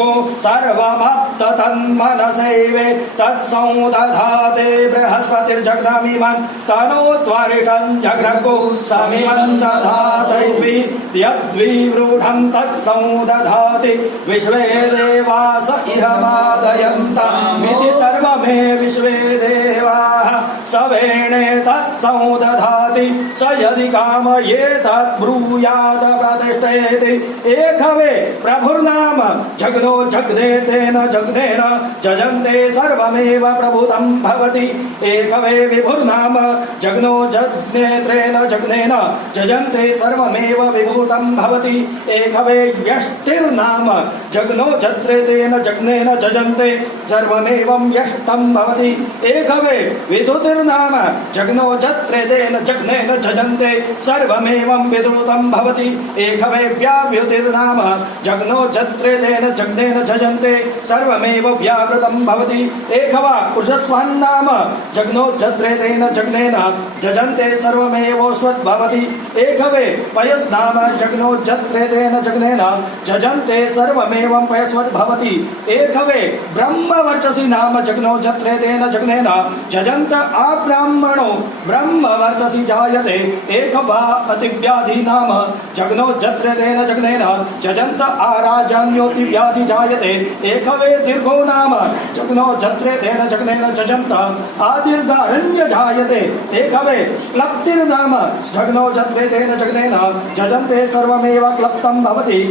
यज्ञो सर्वमप्त तन्मनसैवे तत्संदधाते बृहस्पतिर्जग्नमिमं तनो त्वरितं जग्रगो समिमं दधातैर्वि यद्विवृढं तत्संदधाति विश्वे देवास इहमादयन्तमिति सर्वमे विश्वे देवाः सवेणे तत्संदधाति स यदि कामये तद्ब्रूयात् प्रतिष्ठेति एकवे प्रभुर्नाम जग्नो जग्नेतेन जग्नेन जजन्ते सर्वमेव प्रभुतं भवति एकवे विभुर्नाम जग्नो जग्नेत्रेण जग्नेन जजन्ते सर्वमेव विभूतं भवति एकवे व्यष्टिर्नाम जग्नो जत्रेतेन जग्नेन जजन्ते सर्वमेवं व्यष्टं भवति एकवे विद्युतिर्नाम जग्नो जत्रेतेन जग्नेन जजन्ते सर्वमेवं विद्युतं भवति एकवे व्याव्युतिर्नाम जग्नो जत्रेतेन जग्नेन जजन्ते सर्वमेव व्यावृतं भवति एकवा उषस्वान्नाम जग्नो जत्रेतेन जग्नेन जजन्ते सर्वमेव स्वद्भवति एकवे पयस्नाम जग्नो जत्रेतेन जग्नेन जजन्ते सर्वमेवं पयस्वद्भवति एकवे ब्रह्मवर्चसी नाम जग्नो जत्रेतेन जग्नेन जजन्त अब्राह्मणो ब्रह्मवर्चसी जायते एकवा अतिव्याधि नाम जग्नो जत्रेतेन जग्नेन जजन्त आराजन्योति व्याधि जायते एकवे दीर्घो नाम जग्नो जत्रेतेन जग्नेन जजन्त आदीर्घारण्य जायते एकवे क्लप्तिर्नाम जग्नो जत्रेतेन जग्नेन जजन्ते सर्वमेव क्लप्तं भवति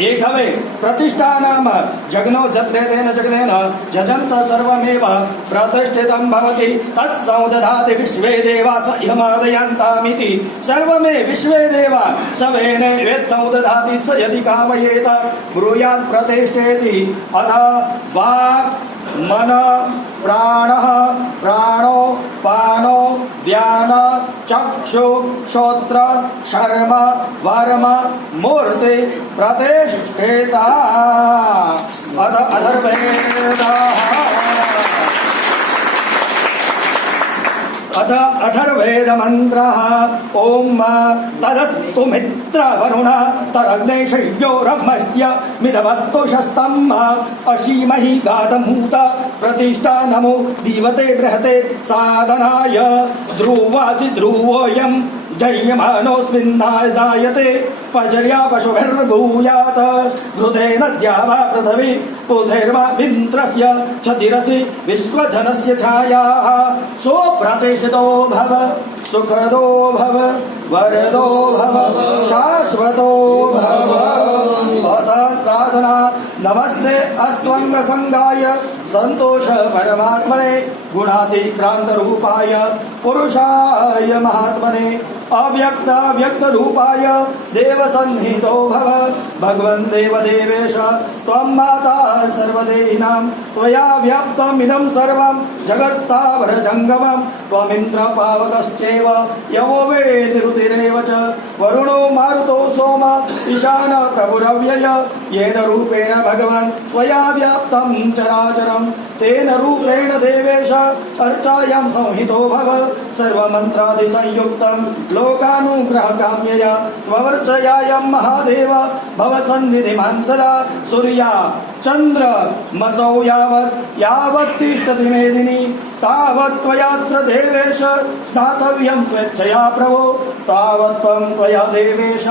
एकवे प्रतिष्ठा नाम जग्नो जत्रेतेन जग्नेन जजन्त सर्वमेव प्रतिष्ठितं भवति तत्संदधाति विश्वे देवा स इहमादयन्तामिति सर्वमे विश्वे देवा सवेने वेत्संदधाति स यदि कामयेत ब्रूयात् प्रतिष्ठेति अथ वाक् मन प्राणः प्राणो पानो व्यान चक्षु श्रोत्र शर्म वर्म मूर्ति प्रतिष्ठिता अथ अथर्वेद मंत्रः ओम तदस्तु मित्र वरुण तरग्नेशयो रमस्य मिदवस्तु शस्तम अशीमहि गातमूत प्रतिष्ठा नमो दीवते बृहते साधनाय ध्रुवासि ध्रुवोऽयं जयमानोऽस्मिन्नादायते पजर्या पशुभिर्भूयात् घृतेन द्यावा पृथिवी पुधैर्वा मित्रस्य क्षतिरसि विश्वजनस्य छायाः सोप्रतिष्ठितो भव सुखदो भव वरदो भव शाश्वतो भव अथ प्रार्थना नमस्ते अस्त्वंग संगाय संतोष परमात्मने गुणातिक्रांत रूपाय पुरुषाय महात्मने अव्यक्त व्यक्त रूपाय देव सन्निहितो भव भगवन् देव देवेश त्वं माता सर्वदेहिनां त्वया व्याप्तमिदं सर्वं जगत्स्थावर जङ्गमं त्वमिन्द्र पावकश्चैव यमो वेदिरुतिरेव च वरुणो मारुतो सोम ईशान प्रभुरव्यय येन रूपेण भगवान् त्वया व्याप्तं चराचरं तेन रूपेण देवेश अर्चायां संहितो भव सर्वमन्त्रादिसंयुक्तं लोकानुग्रहकाम्यया त्वमर्चयायं महादेव भव सन्निधिमान् सदा सूर्या चन्द्र मसौ यावत् तिष्ठति मेदिनी तावत् त्वयात्र देवेश स्नातव्यं स्वेच्छया प्रभो तावत् त्वं त्वया देवेश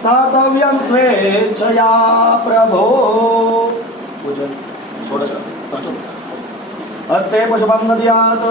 स्नातव्यं स्वेच्छया प्रभो पूजन षोडश हस्ते पुष्पं दद्यात्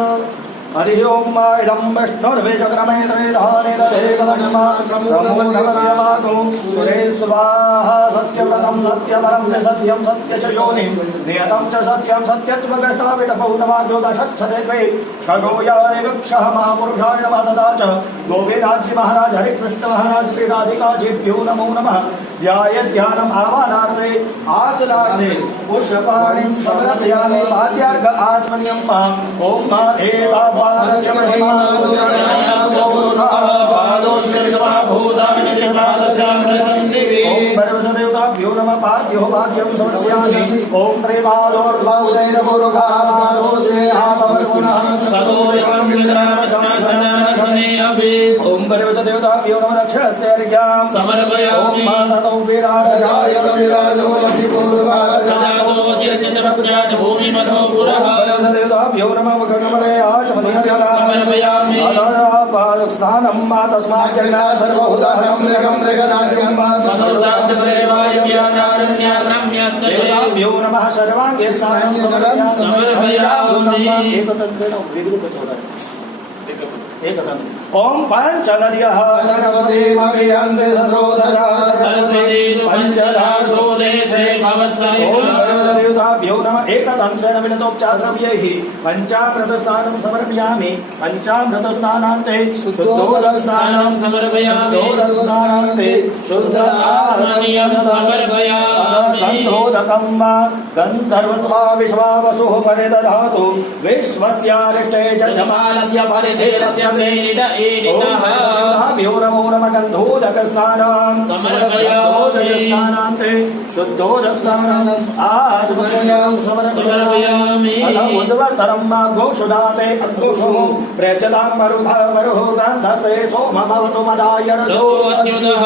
हरि ओम इदं विष्णुर्विचक्रमे त्रिधाने दधेकलक्ष्मा समूढमद्यमातु सुरे स्वाहा सत्यव्रतं सत्यपरं च सत्यं सत्यचयोनिं नियतं च सत्यं सत्यत्वगष्टाविटपौर्णमाद्योदशच्छते द्वे खगोयानि वृक्षः महापुरुषाय नमः तथा च गोविंदाजी महाराज हरिकृष्ण महाराज श्री राधिकाजीभ्यो नमो नमः ध्यानम् आवाहनार्थे आसनार्थे पुष्पाणिं समर्पयामि पाद्यार्घ आचमनीयं ओम एता देवताभ्यो नमः पाद्यो पाद्यं समर्पयामि ओम त्रैपादोर्ध्वोदयपूर्वकापादोषे आपवर्गुणः ततो एवं विद्रामचमसनानसं समर्पयामि अभि ओम गणेश देवताभ्यो नमः दक्षिणस्य अर्घ्यं समर्पयामि ओम मातौ विराजयाय विराजो सजातो त्यजतमस्यात् भूमिमधो पुरः गणेश देवताभ्यो नमः मुखकमले आचमनीयजला समर्पयामि स्नानं मा तस्मात् जन्ना सर्वभूता सम्यगं मृगदाजं देवाय ज्ञानारण्यारम्यश्च देवताभ्यो नमः सर्वाङ्गे स्नानं समर्पयामि ओम पंचनद्यः सरस्वती भगवन्ते सरोदरा सरस्वती पंचधासो देशे भवत्सहि ओम देवताभ्यो नमः एकतन्त्रेण मिलितोपचारद्रव्यैः पञ्चामृतस्नानं समर्पयामि पञ्चामृतस्नानान्ते शुद्धोदकस्नानं समर्पयामि शुद्धोदकस्नानान्ते शुद्धाचमनीयं समर्पयामि गन्धोदकं वा गन्धर्वत्वा विश्वावसुः परिदधातु विश्वस्यारिष्टे जमानस्य परिधेयस्य नीड ईडितः देवताभ्यो नमो नमः गन्धोदकस्नानं समर्पयामि शुद्धोदकस्नानं आचमनीयं समर्पयामि उद्वर्तनं मा गोषुदाते अद्गोषुः प्रेक्षतां मरुः गन्धस्ते सोमभवतु मदाय रसो अच्युतः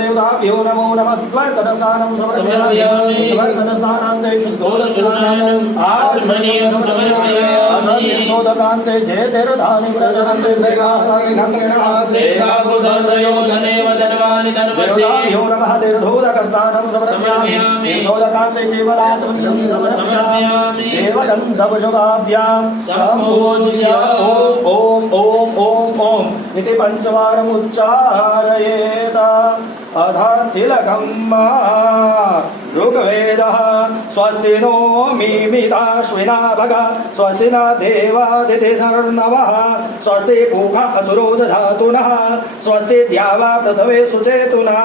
देवताभ्यो नमो नमः उद्वर्तनस्नानं समर्पयामि उद्वर्तनस्नानान्ते शुद्धोदकस्नानं आचमनीयं समर्पयामि शुद्धोदकान्ते जेतिर्धानि प्रजनन्ते देवाकुसंप्रयोजनेव धर्माणि धर्मसि देवताभ्यो नमः तीर्थोदकस्नानं समर्पयामि तीर्थोदकान्ते केवलाचमनीयं समर्पयामि देवगन्धपुष्पाभ्यां सम्पूज्य ॐ ॐ इति पञ्चवारम् उच्चारयेत अथ तिलकं ऋग्वेदः स्वस्ति नो मिमिताश्विना भग स्वस्ति न देवादितिधर्नवः स्वस्ति पूषा असुरो दधातुनः स्वस्ति द्यावा पृथवे सुचेतुनः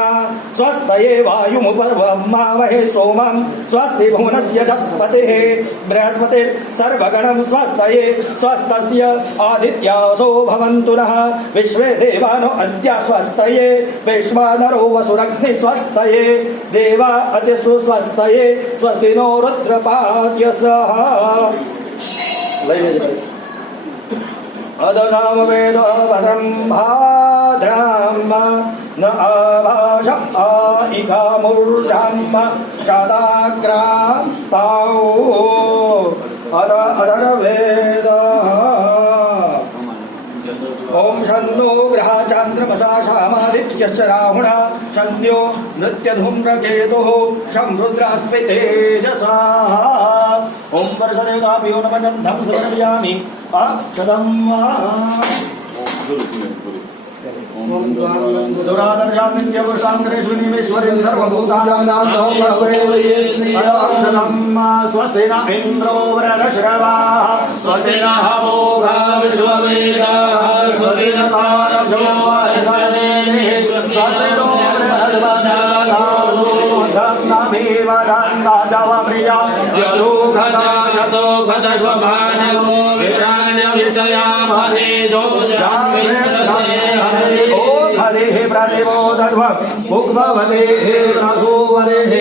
स्वस्तये वायुमुपवह्मामहे सोमं स्वस्ति भुवनस्य जस्पतिः बृहस्पतिर्सर्वगणं स्वस्तये स्वस्तस्य आदित्यासो भवन्तु नः विश्वे देवानो अद्य स्वस्तये विश्वानरो वसुरग्नि स्वस्तये देवा अतिस्तु स्वस्तये स्वस्ति नो रुद्रपात्यसः अदनाम वेद भद्रं भाद्राम न आभाष आइकामूर्जाम शताग्राताओ अदर्वेद ओम शन्नो ग्रह चान्द्रमसा शामादित्यश्च राहुणा शन्यो नृत्यधूम्रकेतुः शं रुद्रास्त्वे तेजसा ओम वर्षदेवताभ्यो नमः गन्धं समर्पयामि अक्षतं दुरादर्यामित्यवशाङ्करेश्वरीमेश्वरीं सर्वभूतानां स्वस्ति न इन्द्रो वृषश्रवाः स्वस्ति नः मोघा विश्ववेदाः स्वस्ति न सारथो अरिहन्नेमिः स्वस्ति नो बृहस्पतिर्नमेवदान्ताजवप्रिया यदुघदा यतोघदश्वभानवो विराण्यविष्टयामहे ओ हरेः प्रतिमो दध्वः मुग्भवतेः रघुवरेः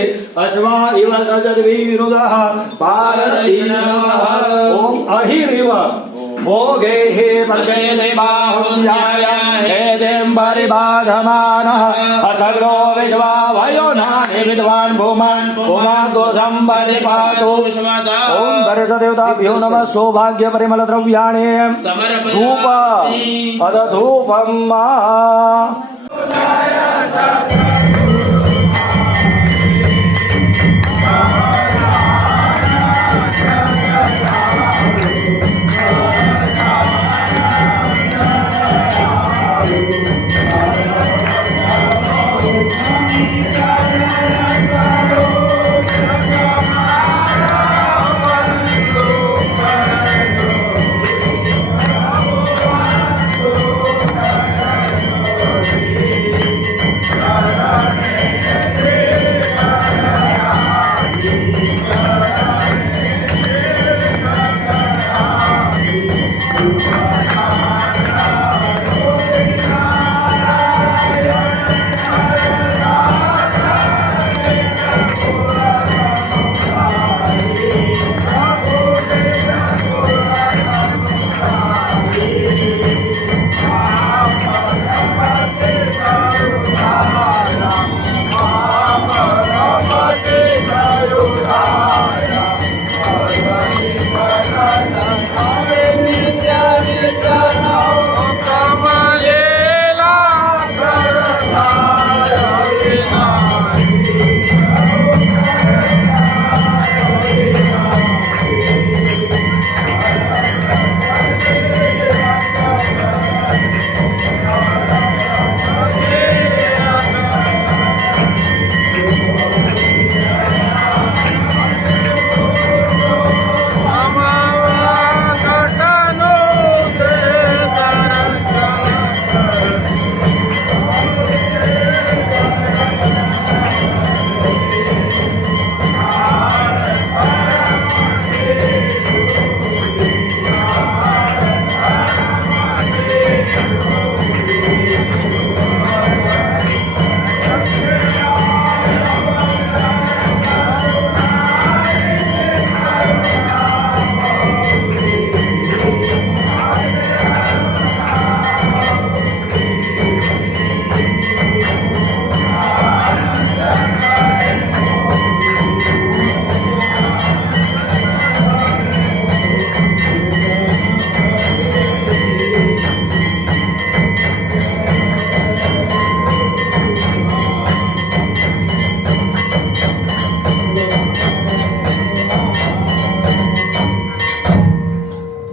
अश्वा इव सजद्वीरुदः पारतीनवः ॐ अहिरिव भोगेः पर्गेते बाहुल्याय हेदें परिबाधमानः असर्गो विश्वा वयोनानि विद्वान् भूमान् भूमागो सम्परिपातु ॐ वर्षदेवताभ्यो नमः सौभाग्य परिमल द्रव्याणि धूप अद धूपम्